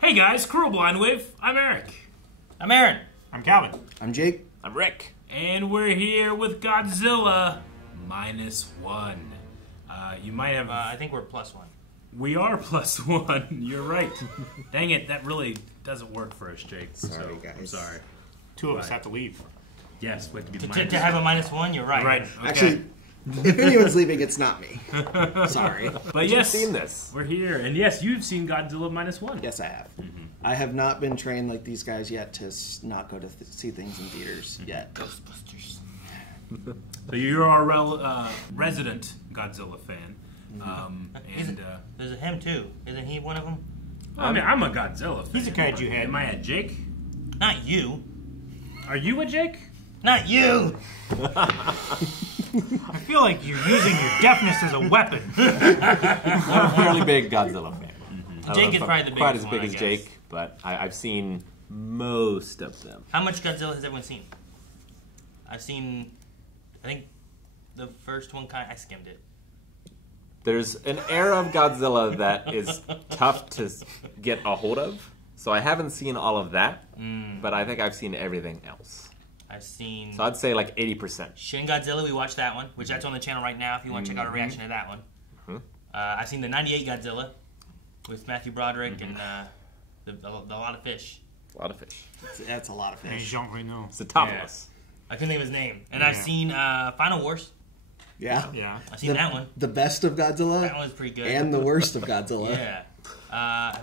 Hey guys, Cruel Blind Wave. I'm Eric. I'm Aaron. I'm Calvin. I'm Jake. I'm Rick. And we're here with Godzilla Minus One. You might have... I think we're +1. We are +1. You're right. Dang it, that really doesn't work for us, Jake. Sorry, guys. I'm sorry. Two of us have to leave. Yes, we have to be the To have a -1, you're right. Right. Okay. Actually, if anyone's leaving, it's not me. Sorry. But yes, You've seen this. we're here. And yes, you've seen Godzilla Minus One. Yes, I have. I have not been trained like these guys yet to not go to see things in theaters yet. Ghostbusters. So you're our resident Godzilla fan. There's a him too. Isn't he one of them? I mean, I'm a Godzilla fan. He's a kaiju head. Am I a Jake? Not you. Are you a Jake? Not you. I feel like you're using your deafness as a weapon. I'm a fairly big Godzilla fan. I don't Jake know is if I'm probably the quite biggest as big one, as I Jake, but I've seen most of them. How much Godzilla has everyone seen? I've seen, I think, the first one. I skimmed it. There's an era of Godzilla that is tough to get a hold of, so I haven't seen all of that, but I think I've seen everything else. I've seen So I'd say like 80%. Shin Godzilla. We watched that one, which that's on the channel right now. If you want to check out a reaction to that one. I've seen the '98 Godzilla with Matthew Broderick and a lot of fish. A lot of fish. That's a lot of And fish. Jean Reno. It's the top Yeah. of us. I couldn't think of his name. And I've seen Final Wars. Yeah. Yeah. I've seen that one. The best of That Godzilla one was pretty good. and the worst of Godzilla. Yeah. I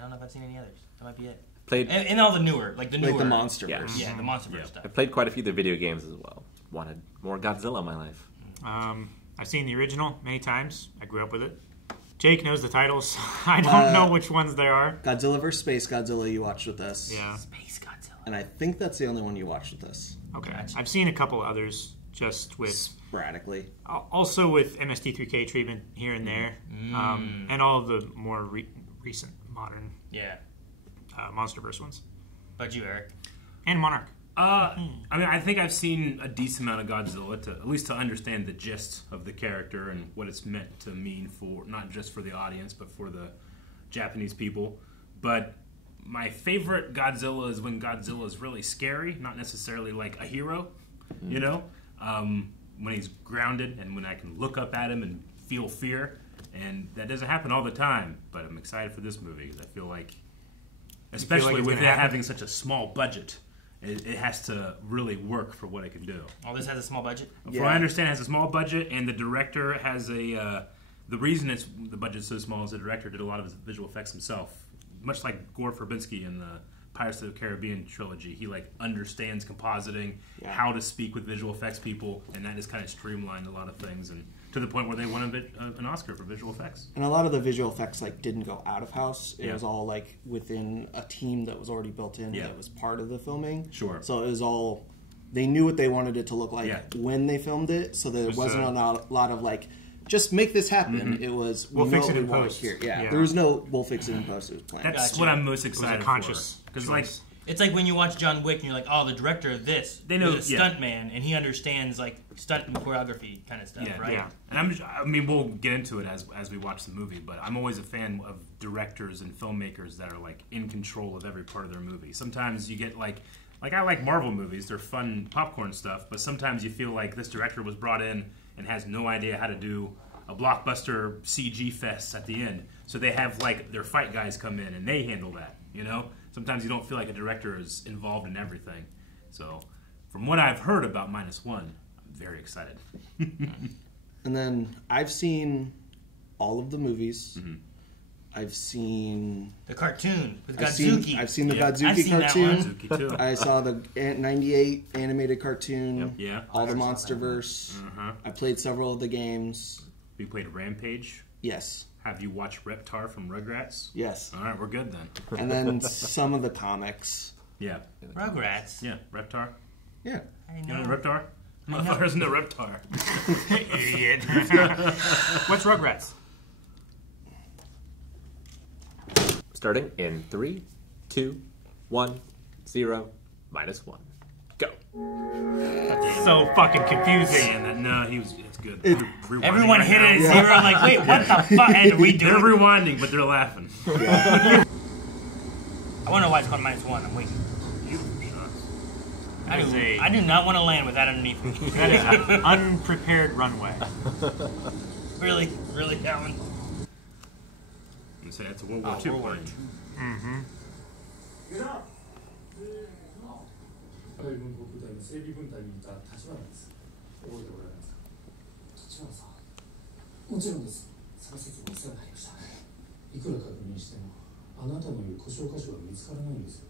don't know if I've seen any others. That might be it. Played. And all the newer, like the newer. Like the Monsterverse. Yeah. Yeah, the Monsterverse Yeah. stuff. I played quite a few of the video games as well. Wanted more Godzilla in my life. I've seen the original many times. I grew up with it. Jake knows the titles. I don't know which ones there are. Godzilla vs. Space Godzilla you watched with us. Yeah. Space Godzilla. And I think that's the only one you watched with us. Okay. Gotcha. I've seen a couple others just with... Sporadically. Also with MST3K treatment here and there. And all of the more recent, modern Yeah. Monsterverse ones. But you, Eric? And Monarch. I mean, I think I've seen a decent amount of Godzilla, at least to understand the gist of the character and what it's meant to mean for, not just for the audience, but for the Japanese people. But my favorite Godzilla is when Godzilla is really scary, not necessarily like a hero, you know? When he's grounded and when I can look up at him and feel fear. And that doesn't happen all the time, but I'm excited for this movie because I feel like, especially it's with gonna it happen? having such a small budget, it has to really work for what it can do. Oh, this has a small budget? From what I understand, it has a small budget, and the director has a... the reason the budget's so small is the director did a lot of his visual effects himself. Much like Gore Verbinski in the Pirates of the Caribbean trilogy. He understands compositing, how to speak with visual effects people, and that has kind of streamlined a lot of things, and to the point where they won an Oscar for visual effects. And a lot of the visual effects didn't go out of house. It Yeah. was all within a team that was already built in that was part of the filming. Sure. So it was all, they knew what they wanted it to look like Yeah. when they filmed it, so there Was, wasn't a lot of just make this happen. It was, We'll fix it in want post. Here. Yeah. There was no we'll fix it in post. It was planned. That's Gotcha. what I'm most It was excited a conscious for. Because choice. It's like when you watch John Wick and you're like, oh, the director of this They know- is a stunt man, and he understands stunt and choreography kind of stuff, right? Yeah. And I mean, we'll get into it as we watch the movie, but I'm always a fan of directors and filmmakers that are in control of every part of their movie. Sometimes you get I like Marvel movies; they're fun popcorn stuff. But sometimes you feel like this director was brought in and has no idea how to do a blockbuster CG fest at the end, so they have their fight guys come in and they handle that. You know, sometimes you don't feel like a director is involved in everything. So, from what I've heard about Minus One, I'm very excited. And then I've seen all of the movies. I've seen The cartoon with I've Godzuki. seen the Yeah. I've Godzuki seen that cartoon. one. Suzuki too. I saw the '98 animated cartoon. Yeah. All the Monsterverse. I played several of the games. We played Rampage. Yes. Have you watched Reptar from Rugrats? Yes. All right, we're good then. And then some of the comics. Yeah. Rugrats. Yeah, Reptar. Yeah. I You know know. Reptar? Motherfuckers into Reptar. Idiot. What's Rugrats? Starting in 3, 2, 1, 0, -1. Go. So fucking confusing. And no, it's good. It- Rewinding Everyone right hit now. it at zero. I'm like, wait, what the fuck? And we do They're it. rewinding, but they're laughing. why it's called -1. I'm waiting. Beautiful shots. I do not want to land with that underneath me. That is an unprepared runway. Really, Calvin? I'm say that's a World War II World War plane. Mm-hmm. 海軍国部隊の整備分隊にいた立花です。覚えておられますか？立花さん。もちろんです。昨節もお世話になりました。いくら確認してもあなたの言う故障箇所が見つからないんですよ。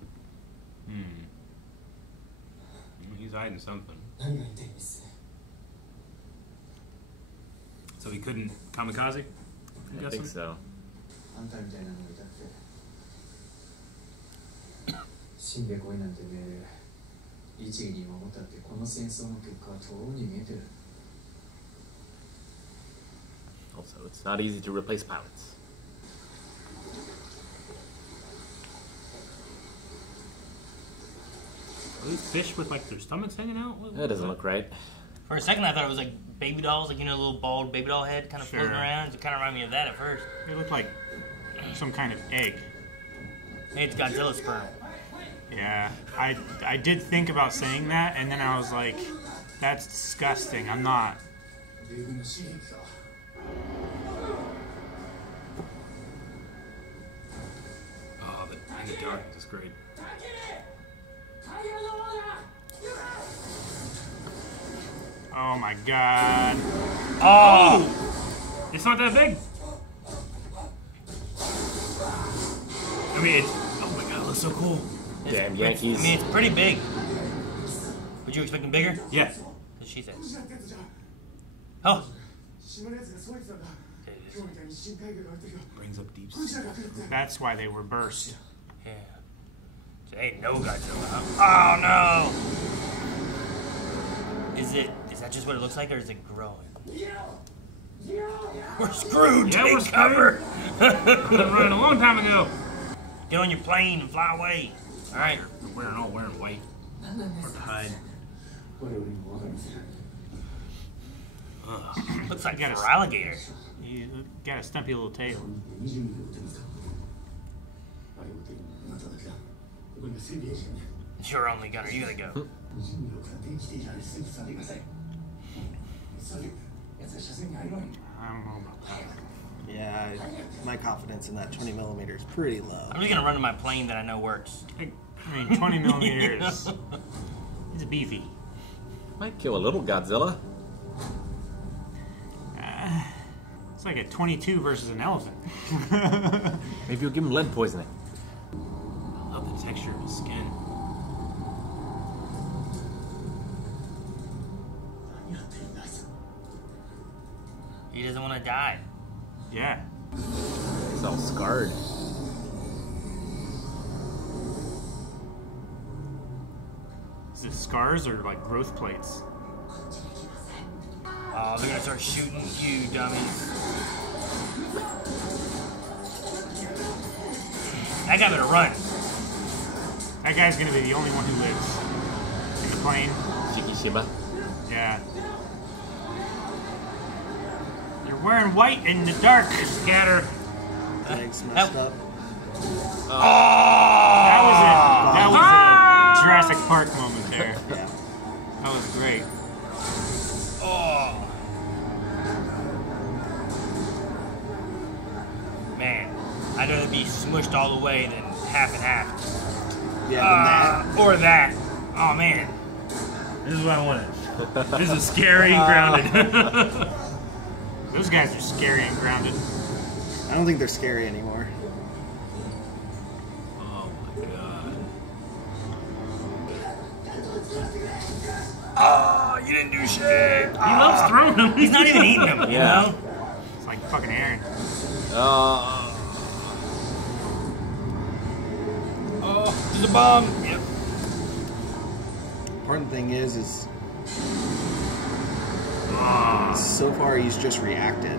He's hiding something. 何が言いたいんです？ So he couldn't kamikaze? I think so. あんたみたいなのがいたって。死んでこいなんて命令。律儀に守ったってこの戦争の結果はとうに見えてる。 Also, it's not easy to replace pilots. Are these fish with like their stomachs hanging out? That doesn't look right. For a second, I thought it was like baby dolls, like, you know, a little bald baby doll head kind of floating around. It kind of reminded me of that at first. They look like some kind of egg. Maybe it's Godzilla sperm. Yeah, I did think about saying that, and then I was like, that's disgusting. I'm not. Oh, in the dark, that's great. Oh my god. Oh! It's not that big. I mean, it's, oh my god, it looks so cool. Damn Yankees. I mean, it's pretty big. Would you expect them bigger? Yeah. What she said. Oh. Brings up deep. That's why they were burst. Yeah. So, hey, no Godzilla. Oh no! Is that just what it looks like, or is it growing? We're screwed. Yeah, Take we're screwed. cover. I've been running a long time ago. Get on your plane and fly away. All right. They're all wearing white. Hard to hide. Looks like You gotta- for alligator. You got a stumpy little tail. You're only gunner. You gotta go. I don't know about that. Yeah, my confidence in that 20 millimeter is pretty low. I'm just gonna run to my plane that I know works. I mean, 20 millimeters. It's beefy. Might kill a little Godzilla. It's like a 22 versus an elephant. Maybe you'll give him lead poisoning. I love the texture of his skin. He doesn't want to die. Yeah. He's all scarred. Is it scars or like growth plates? Oh, they're gonna start shooting you, dummies. That guy better run. That guy's gonna be the only one who lives in the plane. Shikishima. Yeah. You're wearing white in the dark. Scatter. Legs messed up. That was a Jurassic Park moment there. Yeah. That was great. Oh. Man, I'd rather be smushed all the way than half and half. Yeah, than that. Or that. Oh, man. This is what I wanted. This is scary and grounded. Those guys are scary and grounded. I don't think they're scary anymore. Oh my god. Oh, you didn't do shit. He loves throwing them. He's not even eating them, you Yeah. know? It's like fucking Aaron. Oh, there's a bomb. Yep. Important thing is so far he's just reacted.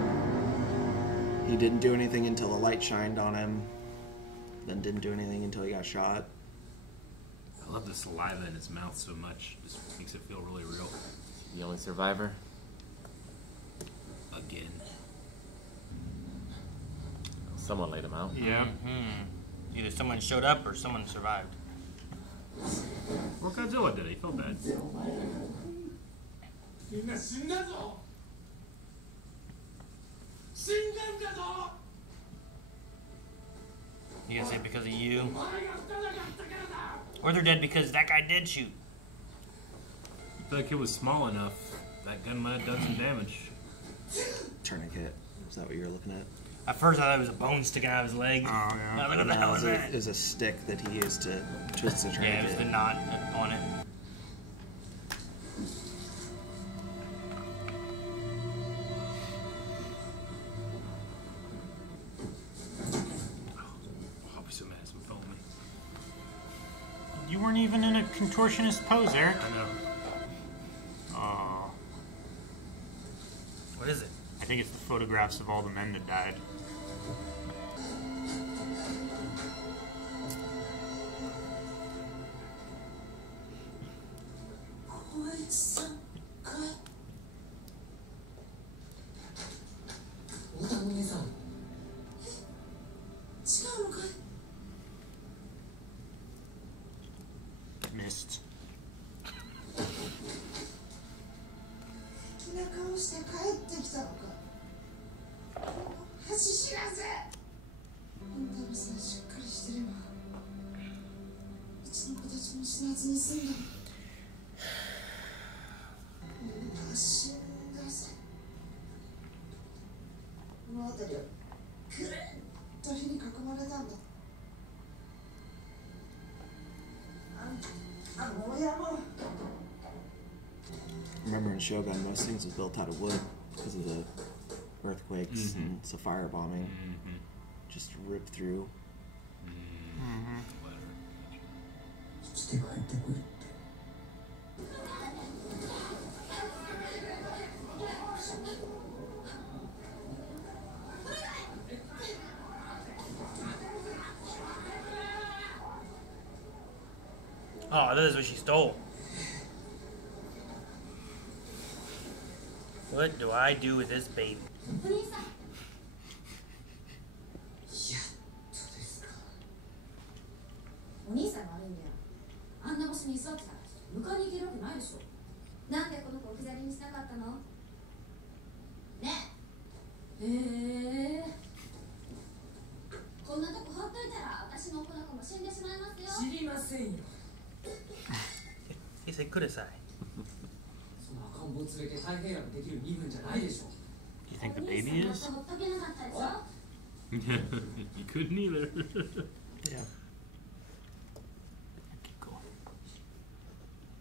He didn't do anything until the light shined on him, then didn't do anything until he got shot. I love the saliva in his mouth so much. Just makes it feel really real. The only survivor. Again. Someone laid him out. Yeah. Either someone showed up or someone survived. Well, Godzilla did. He felt bad. みんな死んだぞ死んだんだぞ You gonna say because of you? お前が撃たなかったからだ Or they're dead because that guy did shoot. I feel like it was small enough. That gun might have done some damage. Tourniquet. Is that what you were looking at? At first I thought it was a bone sticking out of his leg. Oh, I yeah. was like, what the hell is that? It was a stick that he used to twist the tourniquet. Yeah, it was the knot on it. I'll be so mad at some film me. You weren't even in a contortionist pose, Eric. I know. Oh, What is it? I think it's the photographs of all the men that died. Missed. 気な顔して帰ってきたのか恥知らずあんたのさえしっかりしてればうちの子たちも死なずに済んだみんな死んだぜこの辺りをぐるっと火に囲まれたんだあの野郎 Remember in Shogun, most things was built out of wood because of the earthquakes and the fire bombing. Just ripped through. して帰ってこいって Oh, that is what she stole. What do I do with this baby? お兄さんやっとですかお兄さんが悪いんだよあんな場所に居座ってたら迎えに行けるわけないでしょなんでこの子置き去りにしなかったのねこんなとこ放っといたら私の子の子も死んでしまいますよ知りませんよ He said, "Kudasai." その赤ん坊連れて太平洋にできる身分じゃないでしょ Do you think the baby is? ほっとけなかったでしょ You couldn't either. Yeah. Keep going.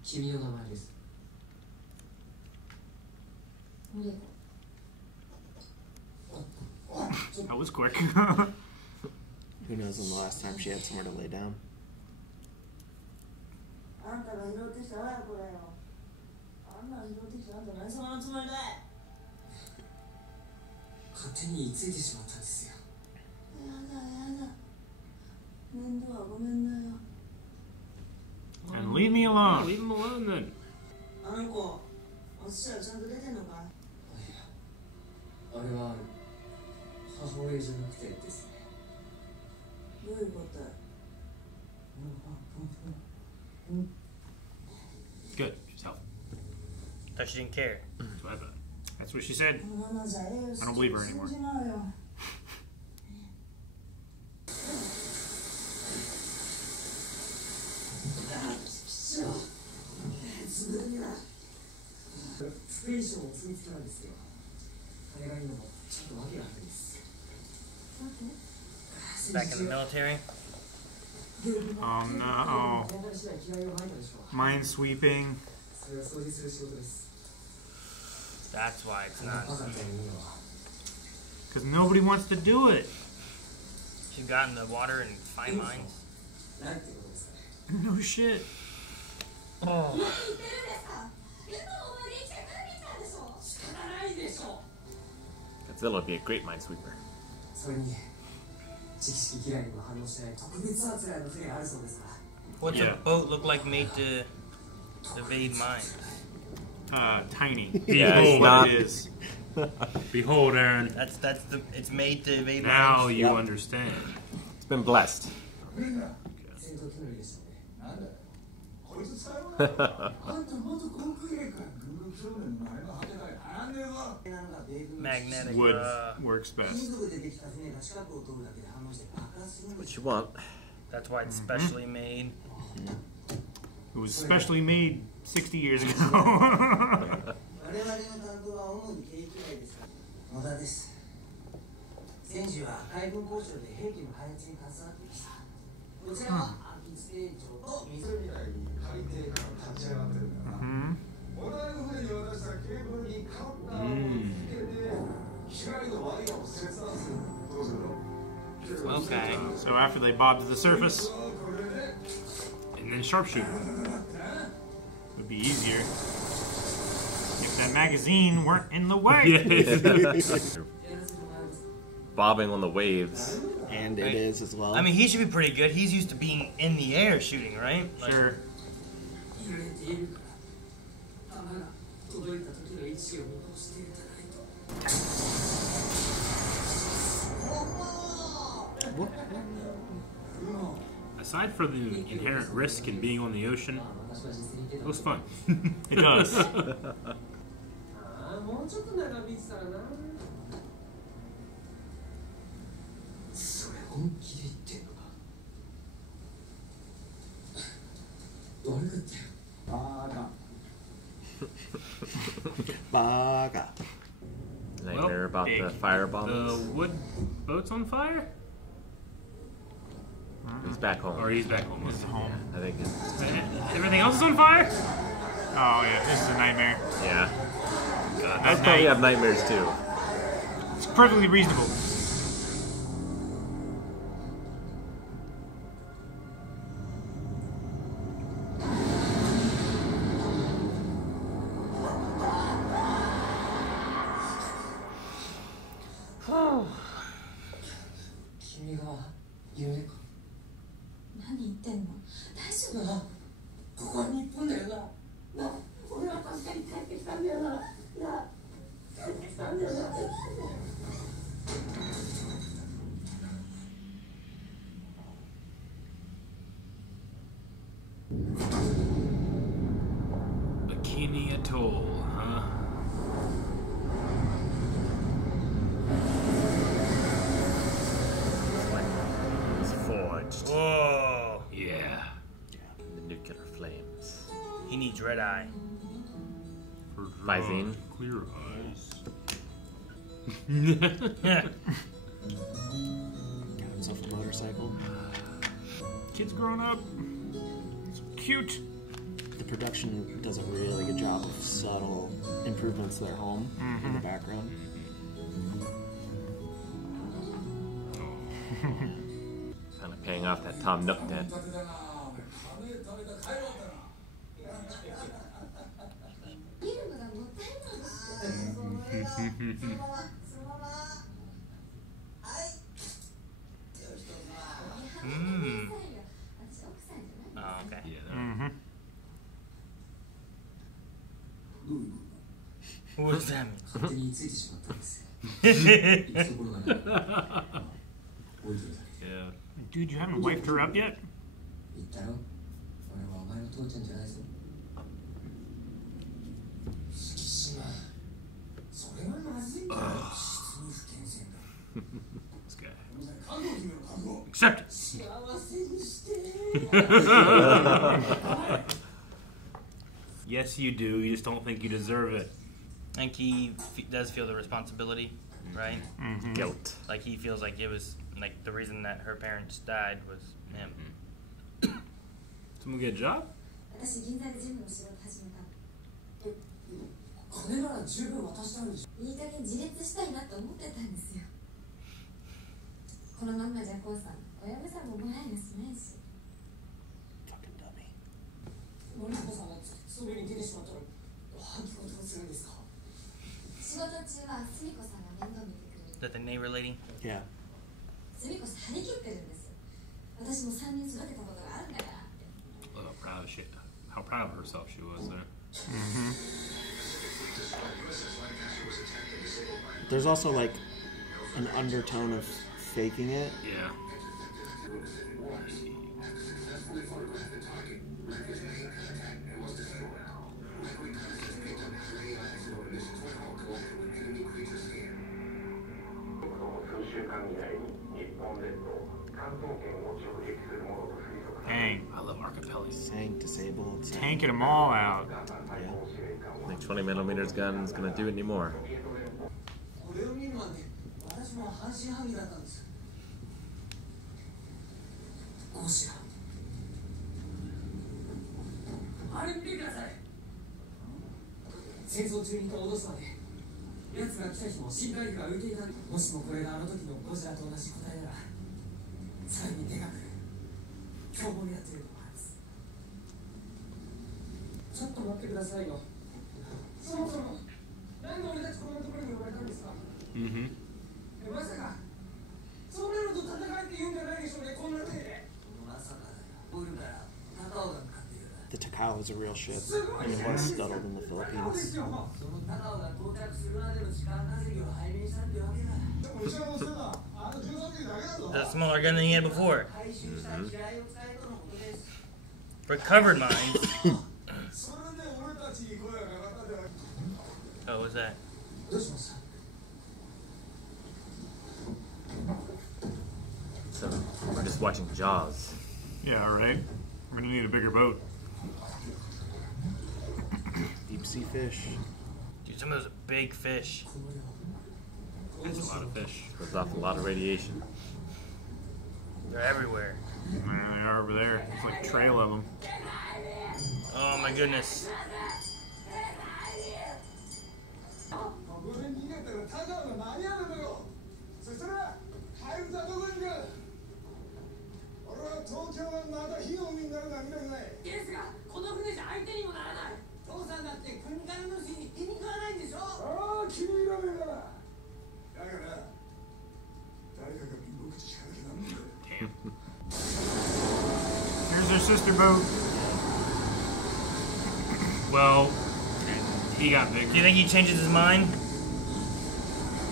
君の名前です That was quick. Who knows when the last time she had somewhere to lay down? あんたが拾ってきた親子だよあんなの拾ってきたあんた何様のつもりだい勝手に居ついてしまったんですよやだやだ面倒はごめんなよ And leave me Oh, alone. leave him alone then. あの子お寿司はちゃんと出てんのかあれは母親じゃなくてですねどういうことだ Good. She's healthy. Thought she didn't care. That's what I thought. That's what she said. このままじゃ栄養 I don't believe her anymore. 死んじまうよ 福井賞をお墨付きなんですよあれがいいのもちょっと訳があるんです Back in the military. Oh no. 現代次第気合を吐いたでしょう Minesweeping. それは掃除する仕事です That's why it's バ not. カみたいにいいのは Because nobody wants to do it. She got in the water and find mines. ないってことですかね No shit. Oh. 言ってるんですか今お前で生きて帰ってきたんでしょ仕方ないでしょ Godzilla would be a great minesweeper. それに知識嫌いにも反応しない特別扱いの船があるそうですから What's Yeah. a boat look like made to evade mines? Tiny. Yeah, Behold it's what not- it is. Behold, Aaron. It's made to evade Now mines. you Yep. understand. It's been blessed. みんな戦闘機乗りですよね。なんだよこいつ使うな。あんた元航空兵か。軍部少年の前の果てないあんねえぞ。 Magnetic. Wood works 金 best. 属でできた船が近くを通るだけで反応して爆発するんです What you want? That's why it's specially made. It was specially made 60 years ago. 我々の担当は主に景気外ですから野田です。戦時は海軍交渉で兵器の開発に携わっていました。こちらは秋津艇長と水未来に海底から立ち上がってるんだな。我々の船に渡したケーブルにカッターをつけて光のワイヤーを切断する。どうするの？ Okay. So after they bob to the surface, And then sharpshooter. it would be easier if that magazine weren't in the way. Bobbing on the waves. And it is as well. I mean, he should be pretty good. He's used to being in the air shooting, right? Like, Sure. 揺れているから弾が届いた時の位置を見越していただいと。 Aside from the inherent risk in being on the ocean, it was fun. It does. ああもうちょっと長引いてたらな。それ本気で言ってんのか。悪かったよ。ああ。 Baga. Nightmare about big. the fire The bombs. wood boat's on fire? He's back home. Or he's back home. This is home. I think it's, Everything else is on fire? Oh yeah, this is a nightmare. yeah. At I probably night. have nightmares too. It's perfectly reasonable. Oh. 君が夢か。何言ってんの？大丈夫？なあ、ここは日本だよな。なあ、俺は確かに帰ってきたんだよな。なあ、帰ってきたんだよな。 Bikini Atoll, huh? It's forged whoa. Yeah. in the nuclear flames. He needs red eye. For Visine. Clear eyes. Yeah. Got himself a motorcycle. Kid's grown up. It's cute. The production does a really good job of subtle improvements to their home in the background. Kind of paying off that Tom Nook debt. 見るのがもったいない。Mm. 私奥さんじゃない。 Oh, okay. Yeah. What does that mean? 勝手についてしまったんですよ。行くところがない。置いてください。 Yeah. Dude, you haven't wiped her up yet? 言ったよ。俺はお前の父ちゃんじゃないぞ。月島。それはまずいんだよ。実に不健全だ。 This guy. 覚悟決めろ、覚悟。 Accept it. 幸せにして。 Yes, you do. You just don't think you deserve it. I think he does feel the responsibility, right? Guilt. Like he feels like it was like the reason that her parents died was him. Someone get a job? 私銀座でジムの仕事始めた。金なら十分渡してあるでしょ。いい加減自立したいなと思ってたんですよ。このまんまじゃコウさん、親御さんももらえやしないし。 Fucking dummy. のりこさんが勤めに出てしまったら反響をどうするんですか。仕事中はすみこさんが面倒見てくれる。 Is that the neighbor lady? Yeah. すみこさん張り切ってるんですよ。私も3人育てたことがあるんだからって。 Look how proud of herself she was there. There's also like an undertone of faking it. Yeah. Dang. I love Archipelago. Tank disabled. Tanking them all out. Yeah. Like 20mm gun's gonna do it anymore. これを見るまで私も半信半疑だったんです。ゴジラ。あれ見てください。戦争中にと脅すまで奴が来た日も信頼が浮いていた。もしもこれがあの時のゴジラと同じ答えならさらにでかく凶暴になっていると思います。ちょっと待ってくださいよ。そもそも何で俺たちこんなところに呼ばれたんですか。まさかそんなのと戦いって言うんじゃないでしょうね、こんな手で。まさかオイルから高尾が向かっている。 The Takao is a real ship. And it was scuttled in the そうで Philippines. すよ。その高尾が到着するまでの時間稼ぎを拝命したってわけだ。でも後ろのせいだ。あの13ミリだけだぞ。 The smaller gun than he had before. 回収した機雷を使えとのことです。 Recovered mines. それで俺たちに声がかかったでは。 Oh, what's that? どうしました。 So we're just watching Jaws. Yeah, right. We're gonna need a bigger boat. Deep sea fish. Dude, some of those are big fish. That's a lot of fish. Throws off a lot of radiation. They're everywhere. There they are over there. It's like a trail of them. Oh my goodness. ここで逃げたら高尾が間に合うのよ。そしたら怪物はどこにいる。俺は東京がまた火の海になるのは見たくない。ですがこの船じゃ相手にもならない。父さんだって国からのしに気に食わないんでしょ。ああ気に入らねえから。だから誰かが貧乏口しかなきゃなんだよ。 Here's our sister boat. Well, he got bigger. Do you think he changes his mind?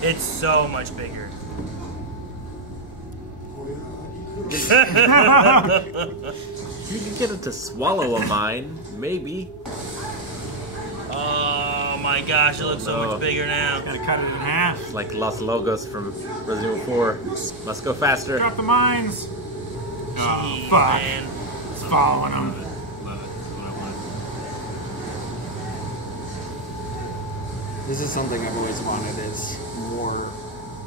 It's so much bigger. You can get it to swallow a mine, maybe. Oh my gosh, it looks so much bigger now. Gotta cut it in half. Like Los Logos from Resident Evil 4. Must go faster. Drop the mines. Oh, Jeez, fuck. man. It's following them. Love it. That's what I want. This is something I've always wanted, is more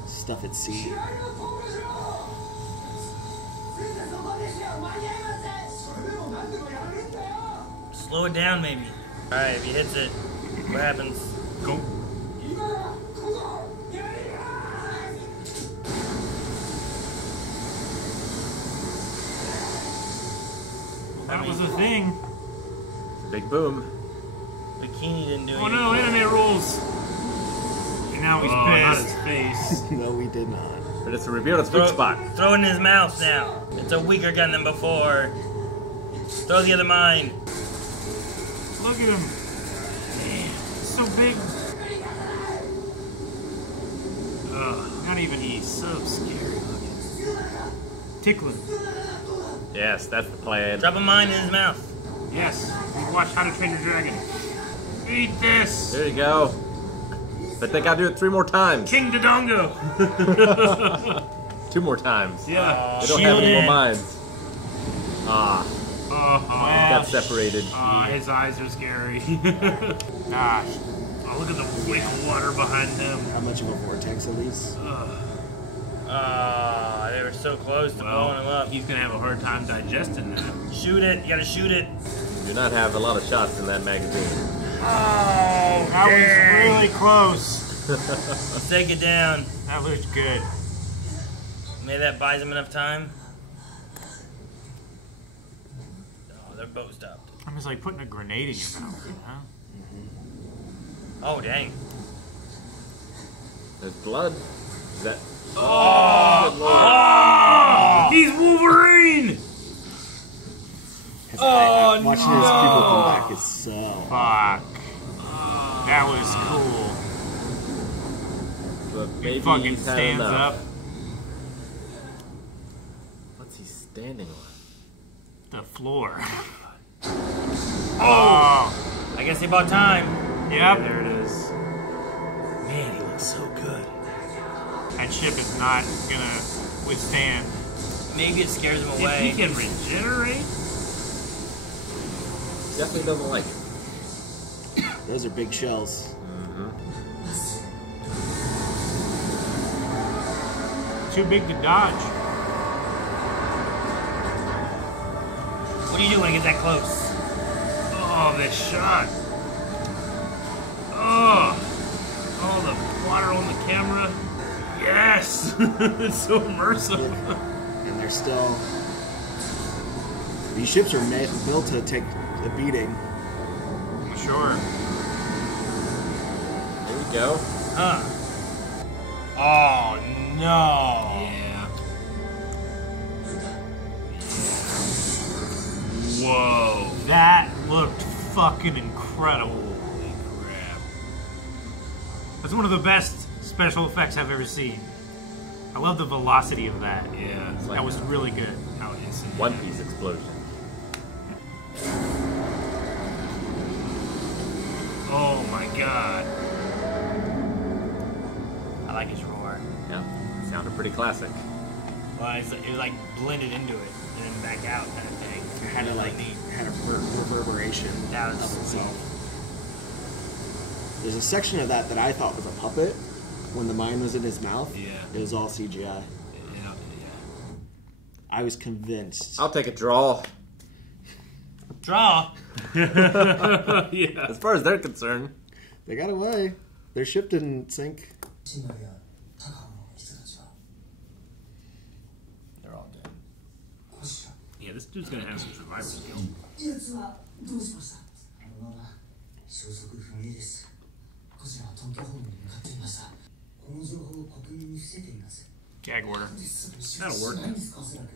stuff at sea. Slow it down, maybe. Alright, if he hits it, what happens? Go. That was a thing. Big boom. Bikini didn't do Oh anything. no, anime rules. And now he's Not his pissed. face. No, we did not. But it's a revealed sweet spot. Throw it in his mouth now. It's a weaker gun than before. Throw the other mine. Look at him. Man, it's so big. Not even he's so scary looking. Tickling. Yes, that's the plan. Drop a mine in his mouth. Yes. We watched How to Train Your Dragon. Eat this. There you go. But they gotta do it 3 more times. King Dodongo. 2 more times. Yeah. They don't have any more Shielded. mines. Ah, got separated. His eyes are scary. Gosh. Oh, look at the wake of water behind him. How much of a vortex are these? They were so close to blowing him up. He's gonna have a hard time digesting that. Shoot it. You gotta shoot it. You do not have a lot of shots in that magazine. Oh, That was really close. Take it down. That looked good. Maybe that buys him enough time. Oh, their boat stopped. I was like putting a grenade in your mouth, you know? Oh, dang. There's blood. Is that? He's Wolverine! Watching his people come back is so... Fuck. That was cool. But He maybe fucking he's had stands enough. up. What's he standing on? The floor. Oh! I guess they bought time. Yep. There it is. Man, he looks so good. That ship is not gonna withstand. Maybe it scares him If away. he can regenerate? Definitely doesn't like it. Those are big shells. Too big to dodge. What do you do when it gets that close? Oh, this shot. Oh, the water on the camera. Yes, it's so immersive. And they're still... These ships are built to take a beating. Sure. There we go. Huh. Oh, no. Yeah. Whoa. That looked fucking incredible. Holy crap. That's one of the best special effects I've ever seen. I love the velocity of that. Yeah. It's like That was really good. how instant. One Piece explosion. Oh my god. I like his roar. Yeah, sounded pretty classic. Well, it was like blended into it and then back out kind of thing. It had a, had a reverberation That was of sweet. itself. There's a section of that I thought was a puppet when the mine was in his mouth. Yeah. It was all CGI. Yeah. I was convinced. I'll take a draw. Draw. Yeah. As far as they're concerned. They got away. Their ship didn't sink. シンバルやタカの人たちは They're all dead. ゴジラ Yeah, this dude's gonna have some survivor skill. 奴はどうしましたあのまま消息不明ですゴジラは東京方面に向かっていましたこの情報を国民に伏せています Gag order. なんですぐにし That'll work. ないんですかおそらく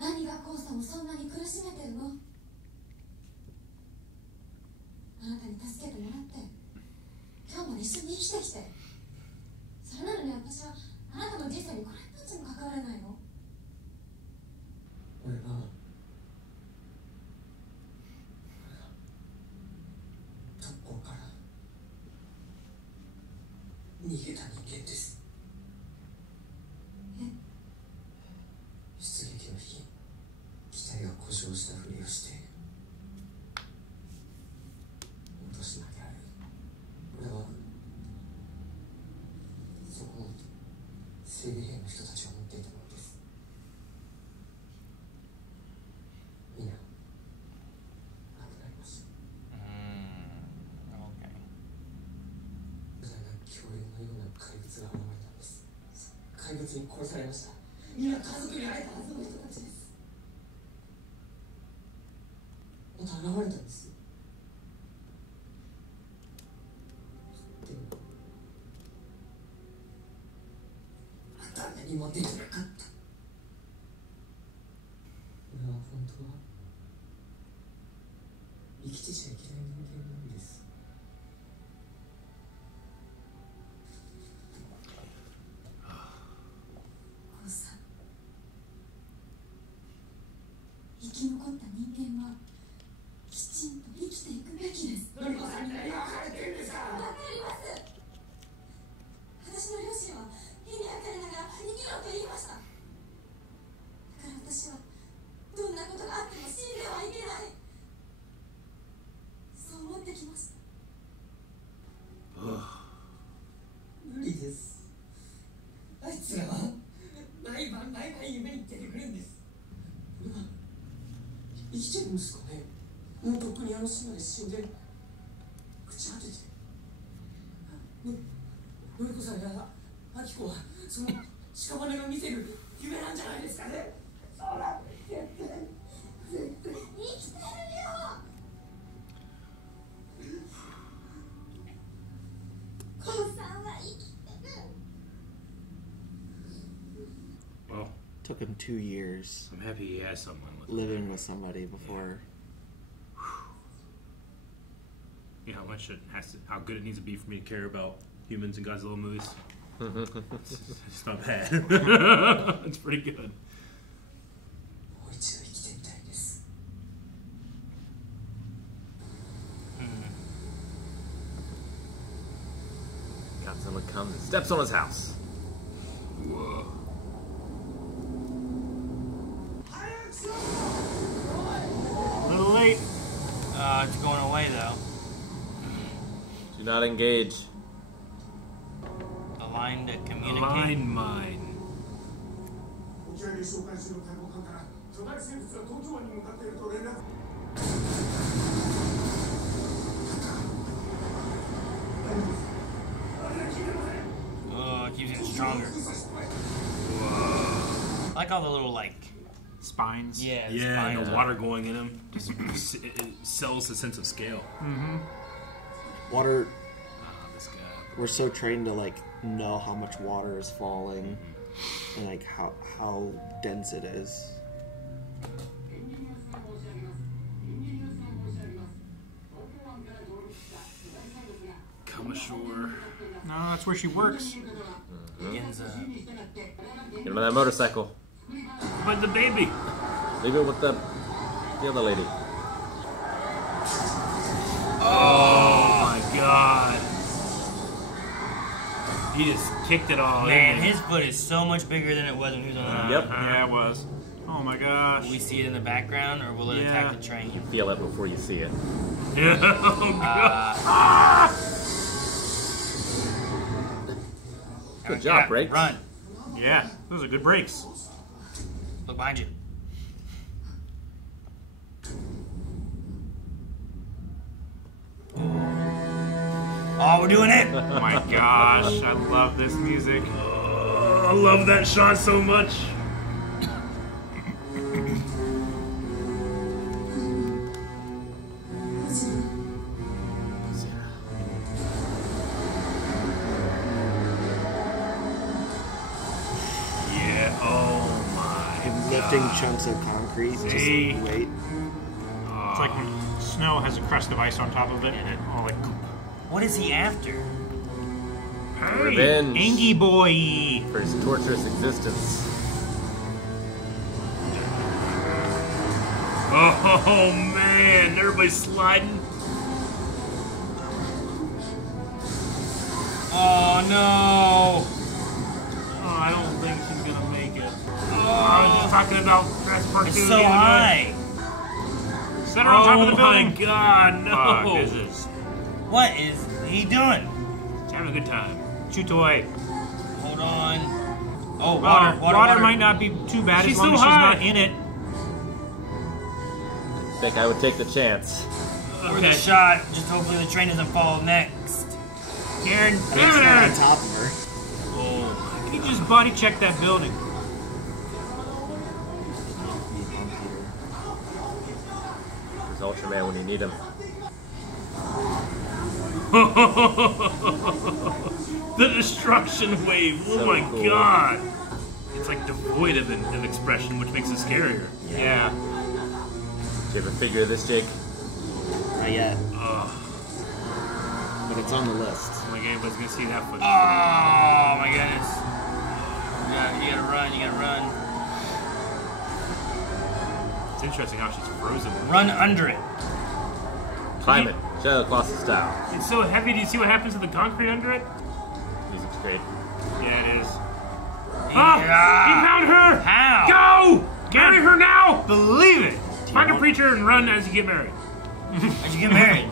何がコウさんをそんなに苦しめてるの？あなたに助けてもらって今日まで一緒に生きてきて、それなのに私はあなたの人生にこれっぽっちも関われないの？俺は特攻から逃げた人間です出撃の日機体が故障したふりをして落としなきゃある俺はそこの整備兵の人たちが持っていたものですみんな亡くなりました Okay. 無残な恐竜のような怪物が現れたんです怪物に殺されましたみんな家族に会えたはずの人たちですまた現れたんですでもあんた何もできなかった俺は本当は生きてちゃいけない人間なんですコウさん、生き残った人間はきちんと生きていくべきです。のりこさんに何が分かれてるんですかわかります。私の両親は意味わかりながら生きろと言いました。だから私はどんなことがあっても死んではいけない。そう思ってきました。無理ですあいつらは毎晩夢に出てくるんです俺は生きてるんですかねもうとっくにあの島で死んで朽ち果ててのりこさんやあきこはその屍が見てる夢なんじゃないですかねそうだ絶対生きてるよ。コウさんは生きてる。 Well, Took him 2 years I'm happy he has someone with him. living with somebody before. You know how much it has to, how good it needs to be for me to care about humans in Godzilla movies. It's not bad. It's pretty good. Godzilla comes and steps on his house. Whoa. A little late. It's going away though. Do not engage. Align to communicate. Align mine. こちらに紹介する対抗艦から巨大生物が東京湾に向かっていると連絡。 Oh, it keeps getting stronger. I like all the little like. Spines. Yeah. The Yeah, spines. and the water going in them just it sells a sense of scale. Water. This guy. We're so trained to like know how much water is falling, and like how dense it is. Come ashore. No, that's where she works. Begins, Get on that motorcycle. But the baby. Leave it with the other lady. Oh my god. He just kicked it all man, in. his foot is so much bigger than it was when he was on the. Yep. Yeah, it was. Oh my gosh. Will we see it in the background, or will it attack the train? Feel it before you see it. Oh god. Good job, Break. Run. Yeah, those are good breaks. Look behind you. Oh, we're doing it! Oh my gosh, I love this music. I love that shot so much. Yeah, oh my. Him lifting chunks of concrete. Just See? wait. It's like when snow has a crust of ice on top of it, and it all like What is he after? Revenge Angie boy. for his torturous existence. Oh man, everybody's sliding. Oh no! Oh, I don't think she's gonna make it. Oh, I was just talking about transport. It's so high. Set her on top of the building. Oh my god, no! Fuck, this is What is he doing? He's having a good time. shoot away. Hold on. Oh, Water might not be too bad She's as long so as she's high. not in it. I think I would take the chance. Or the shot. Just hopefully the train doesn't fall next. Karen, It's not on top of her. Oh you just body check that building. There's Ultraman when you need him. The destruction wave. Oh So my cool. god. It's like devoid of expression, which makes it scarier. Yeah. Do you have a figure of this, Jake? Not yet, Ugh. but it's on the list. I don't think anybody's gonna see that footage. Oh my goodness. Yeah, you gotta run, you gotta run. It's interesting how she's frozen. Run under it. Climb it. Shadow Colossus style. It's so heavy. Do you see what happens to the concrete under it? Music's great. Yeah, it is. Yeah. Oh! He found her! How? Go! Marry her now! Believe it. Find a preacher and run as you get married. How'd you get married?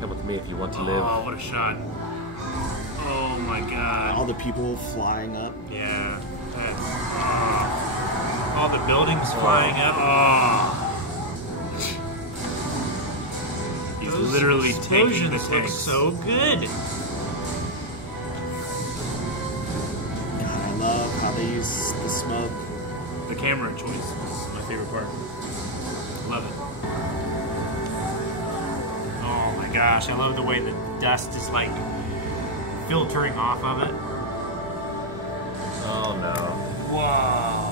Come with me if you want to live. Oh, what a shot. Oh my god. All the people flying up. Yeah. That's, all the buildings flying up. Oh. He's Those literally taking the explosions look tanks. so good. And I love how they use the smoke. The camera choice is my favorite part. Love it. Oh my gosh, I love the way the dust is like filtering off of it. Oh no. Wow.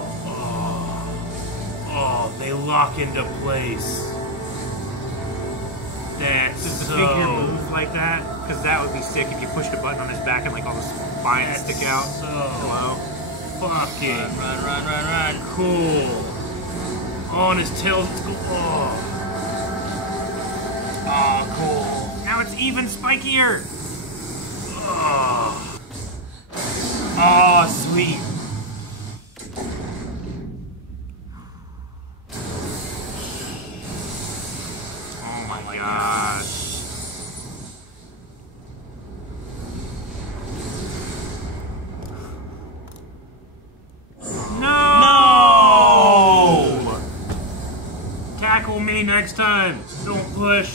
Oh, they lock into place. That's Does the so... figure move like that? Because that would be sick if you pushed a button on his back and like all the spines That's stick out. so Hello. fucking Run. cool. Oh, and his tail's... Oh. Oh, cool. Now it's even spikier. Oh. Oh, sweet. Oh my gosh. No! Tackle me next time. Don't push.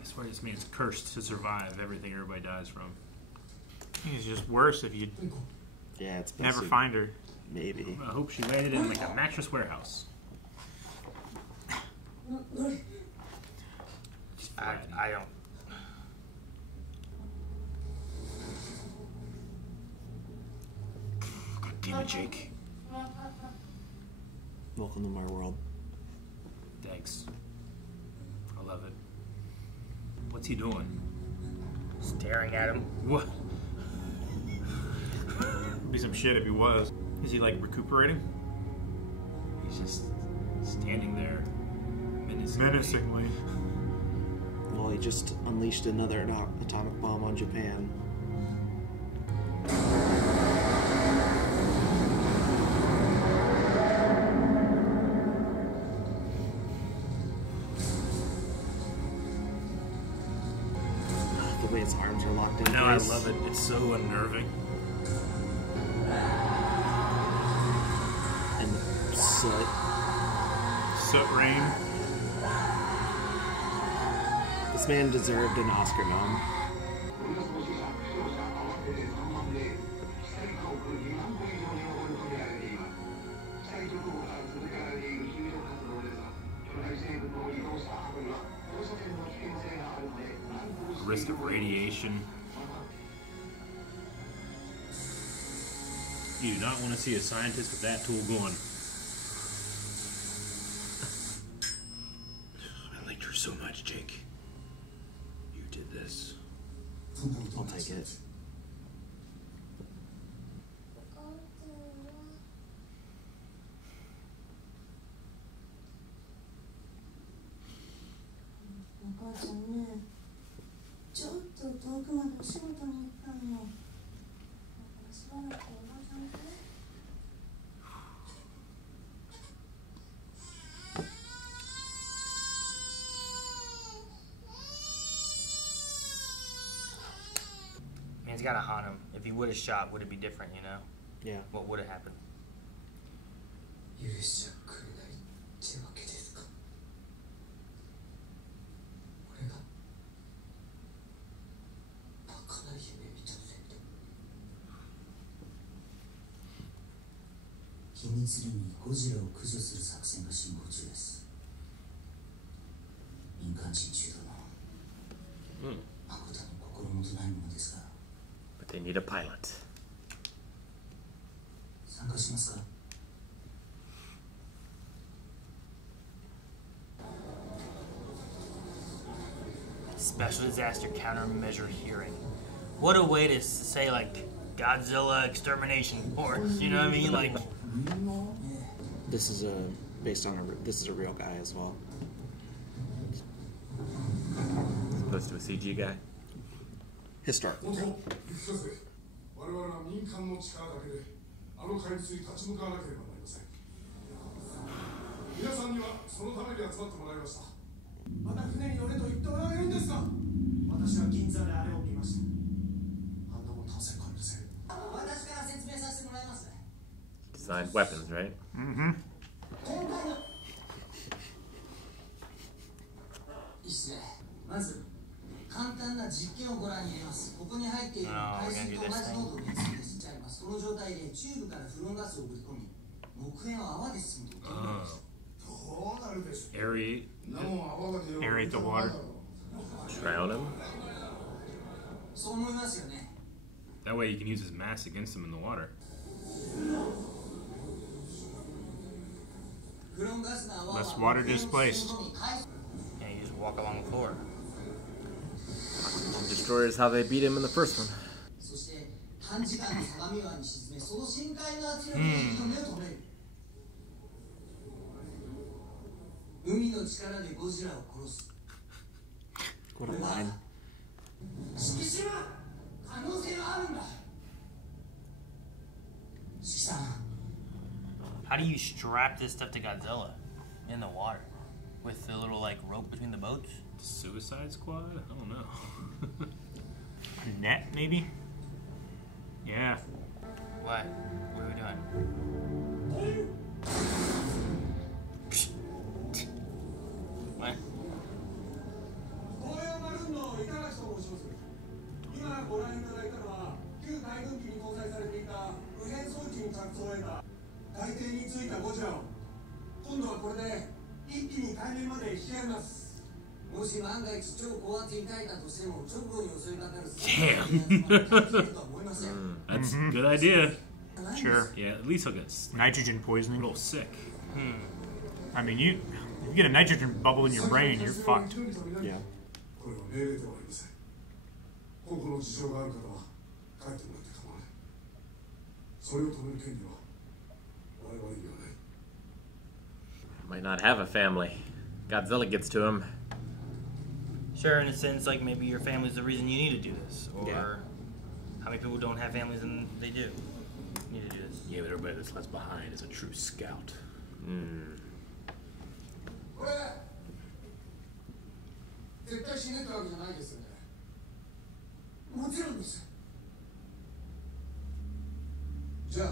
I swear this man's cursed to survive everything everybody dies from. It's just worse if you Yeah, it's best never to- find her. Maybe. I hope she landed in like a mattress warehouse. I don't. God damn it, Jake. Welcome to my world. Thanks. I love it. What's he doing? Staring at him. What? Be some shit if he was. Is he like recuperating? He's just standing there menacingly. Menacingly. Well, he just unleashed another atomic bomb on Japan. The way his arms are locked in No, I place. love it. It's so unnerving. And the soot. Soot rain. This man deserved an Oscar nom. Risk of radiation. You do not want to see a scientist with that tool going. I liked her so much, Jake. You did this. I'll take it. Man's got a haunt him. If he would have shot, would it be different, you know? Yeah. What would have happened? 許しちゃくれないってわけですか。俺がバカな夢見たせいで。秘密裏にゴジラを駆除する作戦が進行中です。民間人中だな。誠に心もとないものですが。 But they need a pilot. 参加しますか。 Special disaster countermeasure hearing. What a way to say, like, Godzilla extermination force. You know what I mean? Like, This is based on this is a real guy as well. As opposed to a CG guy. Historical. 我々は民間の力だけであの怪物に立ち向かわなければなりません。皆さんにはそのために集まってもらいました。また船に乗れと言っておられるんですか。私は銀座であれを見ました。あんなもん倒せっこありません。私から説明させてもらいます。 Designed weapons, right? いいっすね。まず簡単な実験をご覧に入れます。ここに入っている海水と同じ濃度の水で吸っちゃいます。その状態でチューブからフロンガスを送り込み、木片を泡で包むとどうなるでしょう。 Aerate. Aerate the water. Drown him? そう思いますよね。 That way you can use his mass against him in the water. フロンガスの泡は Less water displaced. yeah, you just walk along the floor. Destroyers how they beat him in the first one. そして短時間に相模湾に沈め、その深海の圧力で息の目を止める。海の力でゴジラを殺す。 What a line. 指揮しろ。可能性はあるんだ。指揮さん。 How do you strap this stuff to Godzilla in the water with the little like rope between the boats? Suicide Squad? I don't know. A net, maybe? Yeah. What? What are we doing? What? 東洋マルーンの板垣と申します。今ご覧いただいたのは旧海軍機に搭載されていた無変装置に着想を得た海底についたゴジラを今度はこれで一気に海面まで引き上げます。もし万が一超高圧に耐えたとしても直後に襲いかかる That's a good idea. Sure. Yeah, at least he'll get a Nitrogen poisoning. little sick. I mean, you get a nitrogen bubble in your brain, you're fucked. Yeah. これは命令ではありません。個々の事情がある方は帰ってもらって構わない。それを止める権利は我々にはない。 Might not have a family. Godzilla gets to him. Sure, in a sense, like maybe your family's the reason you need to do this, or Yeah. how many people don't have families and they do need to do this. Yeah, but everybody that's left behind is a true scout. これ絶対死ねってわけじゃないですよね。もちろんです。じゃあ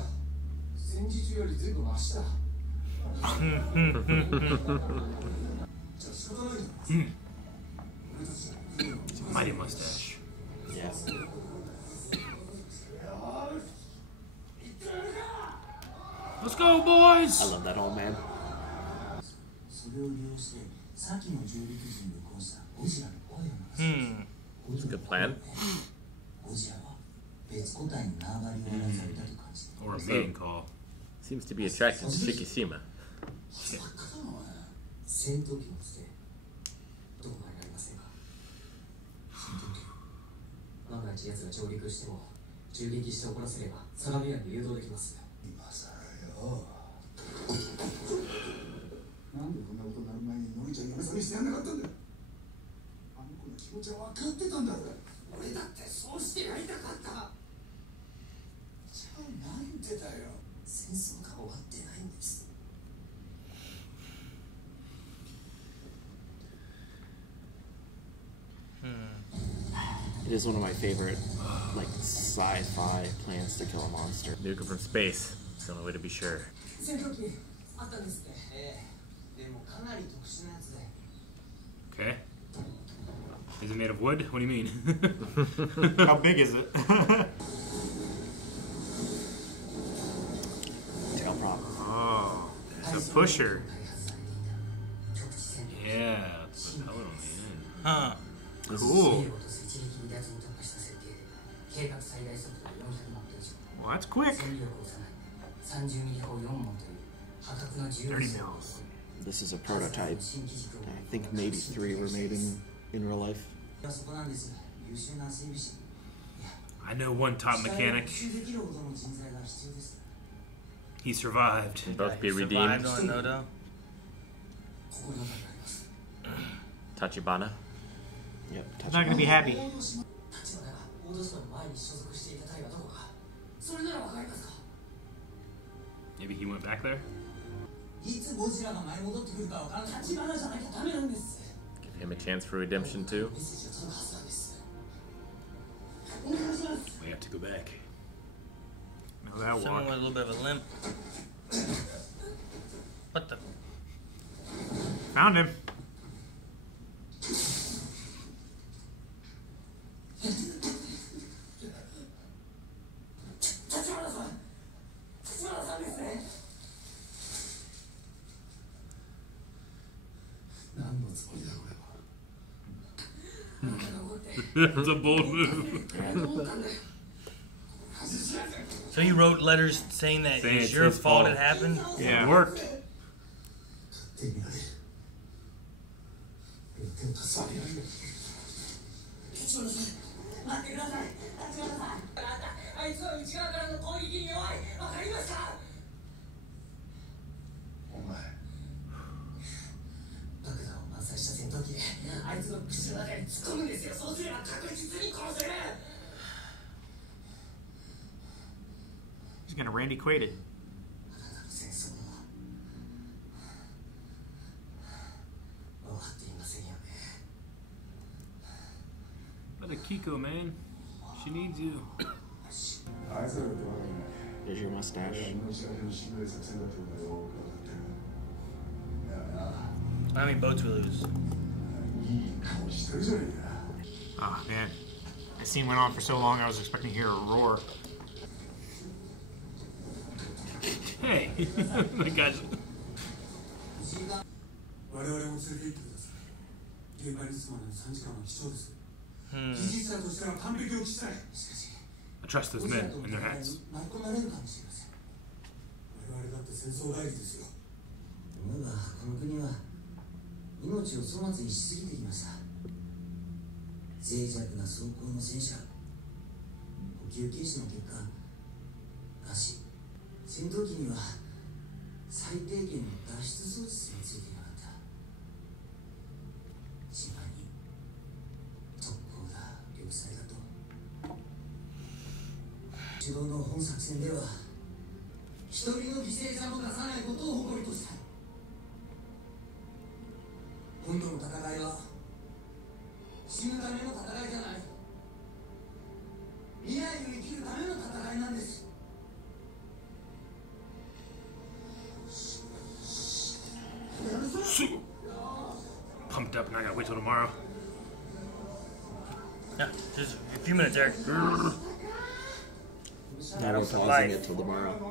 戦時中よりずいぶんマシだ。じゃあ仕方ないじゃないですか。俺たちは Mighty mustache. Yeah. Let's go, boys! I love that old man. それを利用して先の上陸時に録音したゴジラの声を流す。 It's a good plan. ゴジラは別個体に縄張りを荒らされたと感じて。 Or a mating call. Seems to be attracted to Shikishima. 戦闘機も捨てどうなりませんか。戦闘機万が一奴が上陸しても銃撃して怒らせれば相模湾に誘導できます。今さらよ。なんでこんなことになる前にノリちゃん嫁さんにしてやんなかったんだよ。あの子の気持ちは分かってたんだろ。俺だってそうしてやりたかった。じゃあなんでだよ。戦争が終わってないんです。 It is one of my favorite, like, sci-fi plans to kill a monster. Nuke him from space. It's the only way to be sure. 戦闘機あったんですって。でもかなり特殊なやつで。 Okay. Is it made of wood? What do you mean? How big is it? Tail prop. Oh, it's a pusher. Yeah, it's the pellet on the end. Huh. Cool. Well, that's quick. 30 mils. This is a prototype. I think maybe 3 were made in real life. I know one top mechanic. He survived. Can both be Survived redeemed. on Nodo. Tachibana. Yep. He's not gonna be happy. Maybe he went back there? Give him a chance for redemption too. We have to go back. No, that Someone walk. with a little bit of a limp. What the? Found him. That's a bold move. So he wrote letters saying that Saying it's it's your his fault fault. it happened? Yeah. It worked. He's gonna Randy Quaid it. 戦争は終わっていませんよね。 Let a Kiko, man. She needs you. There's your mustache. How many boats we lose? Oh man, that scene went on for so long. I was expecting to hear a roar. Hey, the guy's. 我々を連れて行ってください。現場に着くまでの3時間は貴重です。 Hmm. 技術者としては完璧を期したい。しかし、 I trust those men and their hats. 巻き込まれるかもしれません。我々だって戦争代理ですよ。思えばこの国は命を粗末にしすぎてきました。脆弱な装甲の戦車、補給軽視の結果、なし。戦闘機には最低限の脱出装置すらついていなかった。島に特攻だ、玉砕だと。主導の本作戦では一人の犠牲者も出さないことを誇りとしたい。今度の戦いは死ぬための戦いじゃない。未来を生きるための戦いなんです。 Pumped up and I gotta wait till tomorrow. Yeah, just a few minutes, Eric. Now we're pausing it till tomorrow. こ